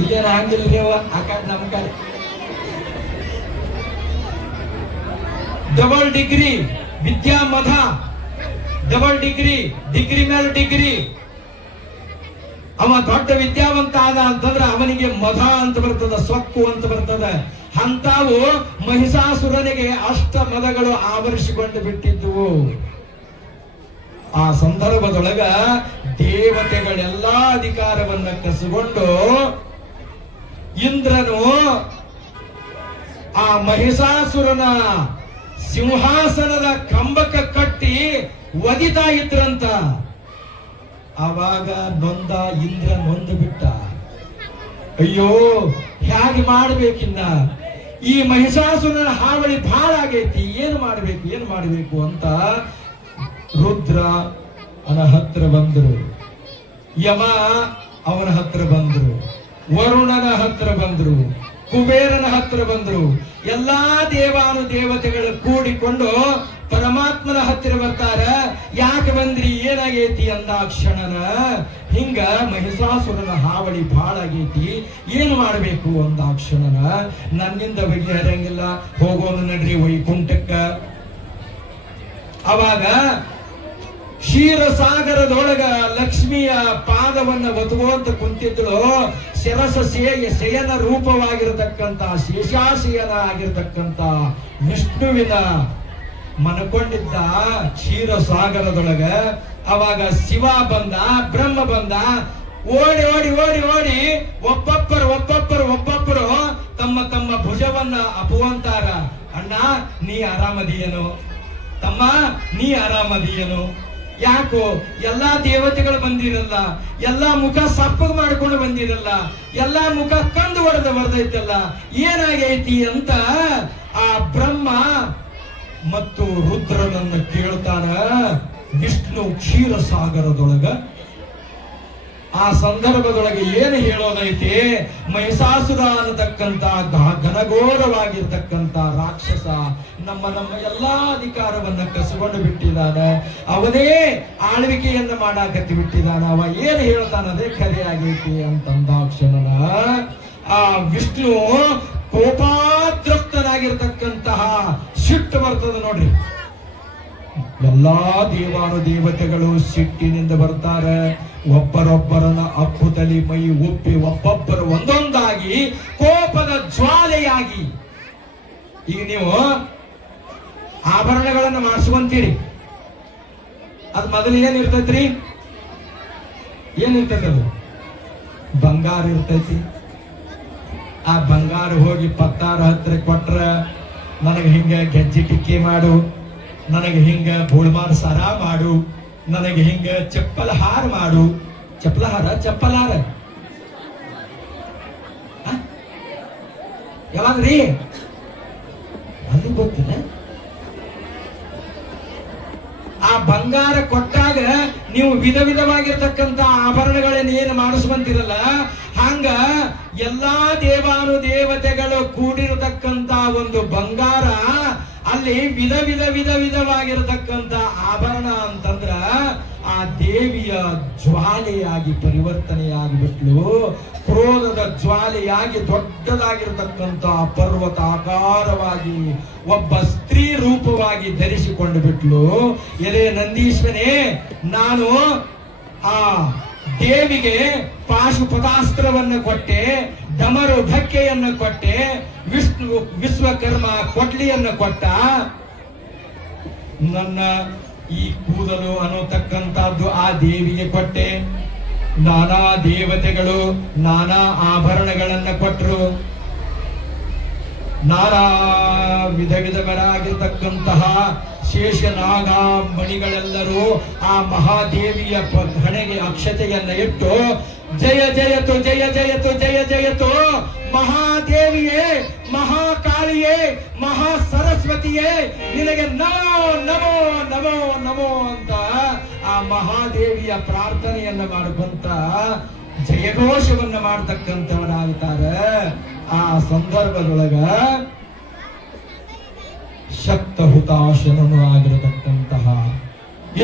ಇಲ್ಲೇನ ಹಂಗಿಲ್ರಿ ಅವ ಆ ಕಡೆ ನಮ್ಮ ಕಡೆ. ಡಬಲ್ ಡಿಗ್ರಿ ವಿದ್ಯಾ ಮಧ, ಡಬಲ್ ಡಿಗ್ರಿ, ಡಿಗ್ರಿ ಮೇಲೆ ಡಿಗ್ರಿ. ಅವ ದೊಡ್ಡ ವಿದ್ಯಾವಂತ ಆದ ಅಂತಂದ್ರ ಅವನಿಗೆ ಮಧ ಅಂತ ಬರ್ತದ, ಸ್ವಕ್ಕು ಅಂತ ಬರ್ತದ. ಅಂತಾವು ಮಹಿಷಾಸುರನಿಗೆ ಅಷ್ಟ ಮದಗಳು ಆವರಿಸಿಕೊಂಡು ಬಿಟ್ಟಿದ್ದುವು. ಆ ಸಂದರ್ಭದೊಳಗ ದೇವತೆಗಳೆಲ್ಲಾ ಅಧಿಕಾರವನ್ನ ಕಸಿಕೊಂಡು ಇಂದ್ರನು ಆ ಮಹಿಷಾಸುರನ ಸಿಂಹಾಸನದ ಕಂಬಕ್ಕೆ ಕಟ್ಟಿ ಒದಿತಾ ಇದ್ರಂತ. ಆವಾಗ ಇಂದ್ರ ನೊಂದು ಬಿಟ್ಟ. ಅಯ್ಯೋ, ಹೇಗೆ ಮಾಡ್ಬೇಕಿನ್ನ? ಈ ಮಹಿಷಾಸುರನ ಹಾವಳಿ ಬಹಳ ಆಗೈತಿ. ಏನು ಮಾಡಬೇಕು ಅಂತ ರುದ್ರ ಅವನ ಹತ್ರ ಬಂದರು, ಯಮ ಅವನ ಹತ್ರ ಬಂದರು, ವರುಣನ ಹತ್ರ ಬಂದರು, ಕುಬೇರನ ಹತ್ರ ಬಂದರು. ಎಲ್ಲಾ ದೇವಾನು ದೇವತೆಗಳು ಕೂಡಿಕೊಂಡು ಪರಮಾತ್ಮನ ಹತ್ತಿರ ಬರ್ತಾರ. ಯಾಕೆ ಬಂದ್ರಿ, ಏನಾಗೈತಿ ಅಂದಾಕ್ಷಣನ ಹಿಂಗ ಮಹಿಷಾಸುರನ ಹಾವಳಿ ಬಹಳ ಆಗೈತಿ, ಏನು ಮಾಡಬೇಕು ಅಂದಾಕ್ಷಣನ ನನ್ನಿಂದ ಬಗೆಹರಂಗಿಲ್ಲ, ಹೋಗೋನು ನಡ್ರಿ ವೈಕುಂಠಕ್ಕ. ಅವಾಗ ಕ್ಷೀರಸಾಗರದೊಳಗ ಲಕ್ಷ್ಮಿಯ ಪಾದವನ್ನ ಒತ್ತುವಂತ ಕುಂತಿದ್ದಳು. ಶಿರಸ ಶಯನ ರೂಪವಾಗಿರತಕ್ಕಂತ ಶೇಷಾಶಯನ ಆಗಿರತಕ್ಕಂತ ವಿಷ್ಣುವಿನ ಮನಕೊಂಡಿದ್ದ ಕ್ಷೀರಸಾಗರದೊಳಗ. ಅವಾಗ ಶಿವ ಬಂದ, ಬ್ರಹ್ಮ ಬಂದ. ಓಡಿ ಓಡಿ ಓಡಿ ಓಡಿ ಒಬ್ಬೊಬ್ಬರು ತಮ್ಮ ತಮ್ಮ ಭುಜವನ್ನ ಅಪುವಂತಾರ. ಅಣ್ಣ ನೀ ಆರಾಮದಿಯನು, ತಮ್ಮ ನೀ ಆರಾಮದಿಯನು? ಯಾಕೋ ಎಲ್ಲಾ ದೇವತೆಗಳು ಬಂದಿರಲ್ಲ, ಎಲ್ಲಾ ಮುಖ ಸಪ್ಪಗ್ ಮಾಡ್ಕೊಂಡು ಬಂದಿರಲ್ಲ, ಎಲ್ಲಾ ಮುಖ ಕಂದು ಹೊಡೆದೈತಲ್ಲ, ಏನಾಗೈತಿ ಅಂತ ಆ ಬ್ರಹ್ಮ ಮತ್ತು ರುದ್ರನನ್ನ ಕೇಳ್ತಾನ. ವಿಷ್ಣು ಕ್ಷೀರಸಾಗರದೊಳಗ ಆ ಸಂದರ್ಭದೊಳಗೆ ಏನು ಹೇಳೋದೈತಿ, ಮಹಿಷಾಸುರ ಅನ್ನತಕ್ಕಂತ ಘನಘೋರವಾಗಿರ್ತಕ್ಕಂತ ರಾಕ್ಷಸ ನಮ್ಮ ಎಲ್ಲಾ ಅಧಿಕಾರವನ್ನ ಕಸಿಕೊಂಡು ಬಿಟ್ಟಿದ್ದಾನೆ. ಅವನೇ ಆಳ್ವಿಕೆಯನ್ನ ಮಾಡಾಕತ್ತಿ ಬಿಟ್ಟಿದ್ದಾನ. ಅವ ಏನ್ ಹೇಳ್ತಾನದೇ ಖರೆ ಆಗೈತಿ ಅಂತಂದಾಕ್ಷಣ ಆ ವಿಷ್ಣು ಕೋಪಾತೃಪ್ತನಾಗಿರ್ತಕ್ಕಂತಹ ಸಿಟ್ಟು ಬರ್ತದೆ ನೋಡ್ರಿ. ಎಲ್ಲಾ ದೇವಾನುದೇವತೆಗಳು ಸಿಟ್ಟಿನಿಂದ ಬರ್ತಾರೆ. ಒಬ್ಬರೊಬ್ಬರನ್ನ ಅಪ್ಪುತಲಿ ಮೈ ಒಪ್ಪಿ ಒಬ್ಬೊಬ್ಬರು ಒಂದೊಂದಾಗಿ ಕೋಪದ ಜ್ವಾಲೆಯಾಗಿ. ಈಗ ನೀವು ಆಭರಣಗಳನ್ನು ಮಾಡಿಸ್ಕೊಂತೀರಿ, ಅದ್ ಮೊದಲು ಏನಿರ್ತೈತ್ರಿ? ಏನಿರ್ತೈತಿ? ಅದು ಬಂಗಾರ ಇರ್ತೈತಿ. ಆ ಬಂಗಾರ ಹೋಗಿ ಪತ್ತಾರ ಹತ್ರ ಕೊಟ್ರ, ನನಗೆ ಹಿಂಗ ಗೆಜ್ಜೆ ಟಿಕ್ಕಿ ಮಾಡು, ನನಗೆ ಹಿಂಗ ಬುಳ್ಮಾರ್ ಸರ ಮಾಡು, ನನಗೆ ಹಿಂಗ ಚಪ್ಪಲ ಹಾರ ಮಾಡು. ಚಪ್ಪಲ ಹಾರ ಯಾವಾಗ್ರಿ? ಅದು ಗೊತ್ತಿಲ್ಲ. ಆ ಬಂಗಾರ ಕೊಟ್ಟಾಗ ನೀವು ವಿಧ ವಿಧವಾಗಿರ್ತಕ್ಕಂಥ ಆಭರಣಗಳನ್ನೇನು ಮಾಡಿಸ್ಬಂತಿರಲ್ಲ, ಹಂಗ ಎಲ್ಲಾ ದೇವಾನುದೇವತೆಗಳು ಕೂಡಿರತಕ್ಕಂತ ಒಂದು ಬಂಗಾರ ಅಲ್ಲಿ ವಿಧವಾಗಿರತಕ್ಕಂತ ಆಭರಣ ಅಂತಂದ್ರ ಆ ದೇವಿಯ ಜ್ವಾಲೆಯಾಗಿ ಪರಿವರ್ತನೆಯಾಗಿಬಿಟ್ಲು. ಕ್ರೋಧದ ಜ್ವಾಲೆಯಾಗಿ ದೊಡ್ಡದಾಗಿರತಕ್ಕಂತ ಪರ್ವತಾಕಾರವಾಗಿ ಒಬ್ಬ ಸ್ತ್ರೀ ರೂಪವಾಗಿ ಧರಿಸಿಕೊಂಡು ಬಿಟ್ಲು. ಎಲೆ ನಂದೀಶ್ವರೇ, ನಾನು ಆ ದೇವಿಗೆ ಪಾಶುಪದಾಸ್ತ್ರವನ್ನು ಕೊಟ್ಟೆ, ಡಮರು ಢಕ್ಕೆಯನ್ನು ಕೊಟ್ಟೆ, ವಿಶ್ವಕರ್ಮ ಕೊಡ್ಲಿಯನ್ನು ಕೊಟ್ಟ. ನನ್ನ ಈ ಕೂದಲು ಅನ್ನೋತಕ್ಕಂಥದ್ದು ಆ ದೇವಿಗೆ ಕೊಟ್ಟೆ. ನಾನಾ ದೇವತೆಗಳು ನಾನಾ ಆಭರಣಗಳನ್ನ ಕೊಟ್ಟರು. ನಾನಾ ವಿಧಗಳಾಗಿರ್ತಕ್ಕಂತಹ ಶೇಷನಾಗ ಮಣಿಗಳೆಲ್ಲರೂ ಆ ಮಹಾದೇವಿಯ ಹಣೆಗೆ ಅಕ್ಷತೆಯನ್ನ ಇಟ್ಟು ಜಯ ಜಯತು ಜಯ ಜಯತು ಜಯ ಜಯತು ಮಹಾದೇವಿಯೇ, ಮಹಾಕಾಳಿಯೇ, ಮಹಾ ಸರಸ್ವತಿಯೇ, ನಿನಗೆ ನಮೋ ನಮೋ ನಮೋ ನಮೋ ಅಂತ ಆ ಮಹಾದೇವಿಯ ಪ್ರಾರ್ಥನೆಯನ್ನ ಮಾಡ್ಕೊಂತ ಜಯಘೋಷವನ್ನ ಮಾಡ್ತಕ್ಕಂಥವರಾಗ್ತಾರೆ. ಆ ಸಂದರ್ಭದೊಳಗ ಶಕ್ತ ಹುತಾಶನೂ ಆಗಿರತಕ್ಕಂತಹ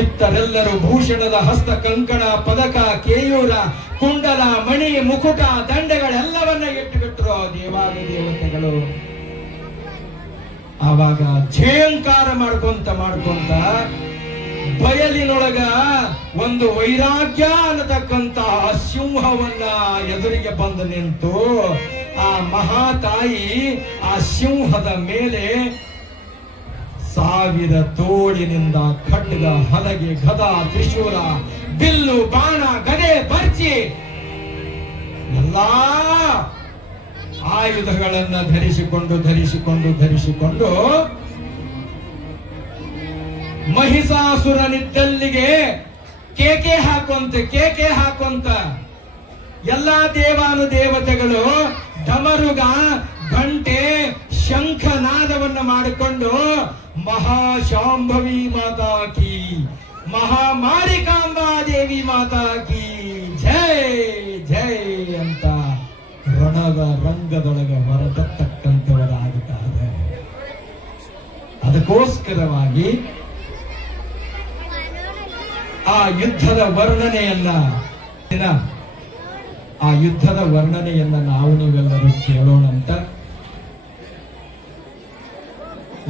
ಇತ್ತರೆಲ್ಲರೂ ಭೂಷಣದ ಹಸ್ತ ಕಂಕಣ ಪದಕ ಕೇಯೂರ ಕುಂಡಲ ಮಣಿ ಮುಕುಟ ದಂಡೆಗಳೆಲ್ಲವನ್ನ ಇಟ್ಟುಬಿಟ್ರು ದೇವಾದಿ ದೇವತೆಗಳು. ಆವಾಗ ಝೇಂಕಾರ ಮಾಡ್ಕೊಂತ ಬಯಲಿನೊಳಗ ಒಂದು ವೈರಾಗ್ಯ ಅನ್ನತಕ್ಕಂತ ಸಿಂಹವನ್ನ ಎದುರಿಗೆ ಬಂದು ನಿಂತು ಆ ಮಹಾತಾಯಿ ಆ ಸಿಂಹದ ಮೇಲೆ 1000 ತೋಳಿನಿಂದ ಖಡ್ಗ, ಹಲಗೆ, ಗದ, ತ್ರಿಶೂಲ, ಬಿಲ್ಲು, ಬಾಣ, ಗದೆ, ಬರ್ಚಿ ಎಲ್ಲಾ ಆಯುಧಗಳನ್ನ ಧರಿಸಿಕೊಂಡು ಮಹಿಷಾಸುರನಿದ್ದಲ್ಲಿಗೆ ಕೇಕೆ ಹಾಕೊಂತ ಎಲ್ಲಾ ದೇವಾನುದೇವತೆಗಳು ಡಮರುಗ, ಗಂಟೆ, ಶಂಖನಾದವನ್ನ ಮಾಡಿಕೊಂಡು ಮಹಾಶಾಂಭವಿ ಮಾತಾ ಕಿ, ಮಹಾಮಾರಿಕಾಂಬಾ ದೇವಿ ಮಾತಾ ಕಿ ಜೈ ಜೈ ಅಂತ ರಣದ ರಂಗದೊಳಗ ಹೊರತಕ್ಕಂಥವರಾಗುತ್ತಾರೆ. ಅದಕ್ಕೋಸ್ಕರವಾಗಿ ಆ ಯುದ್ಧದ ವರ್ಣನೆಯನ್ನ ನಾವು ನೀವೆಲ್ಲರೂ ಕೇಳೋಣ ಅಂತ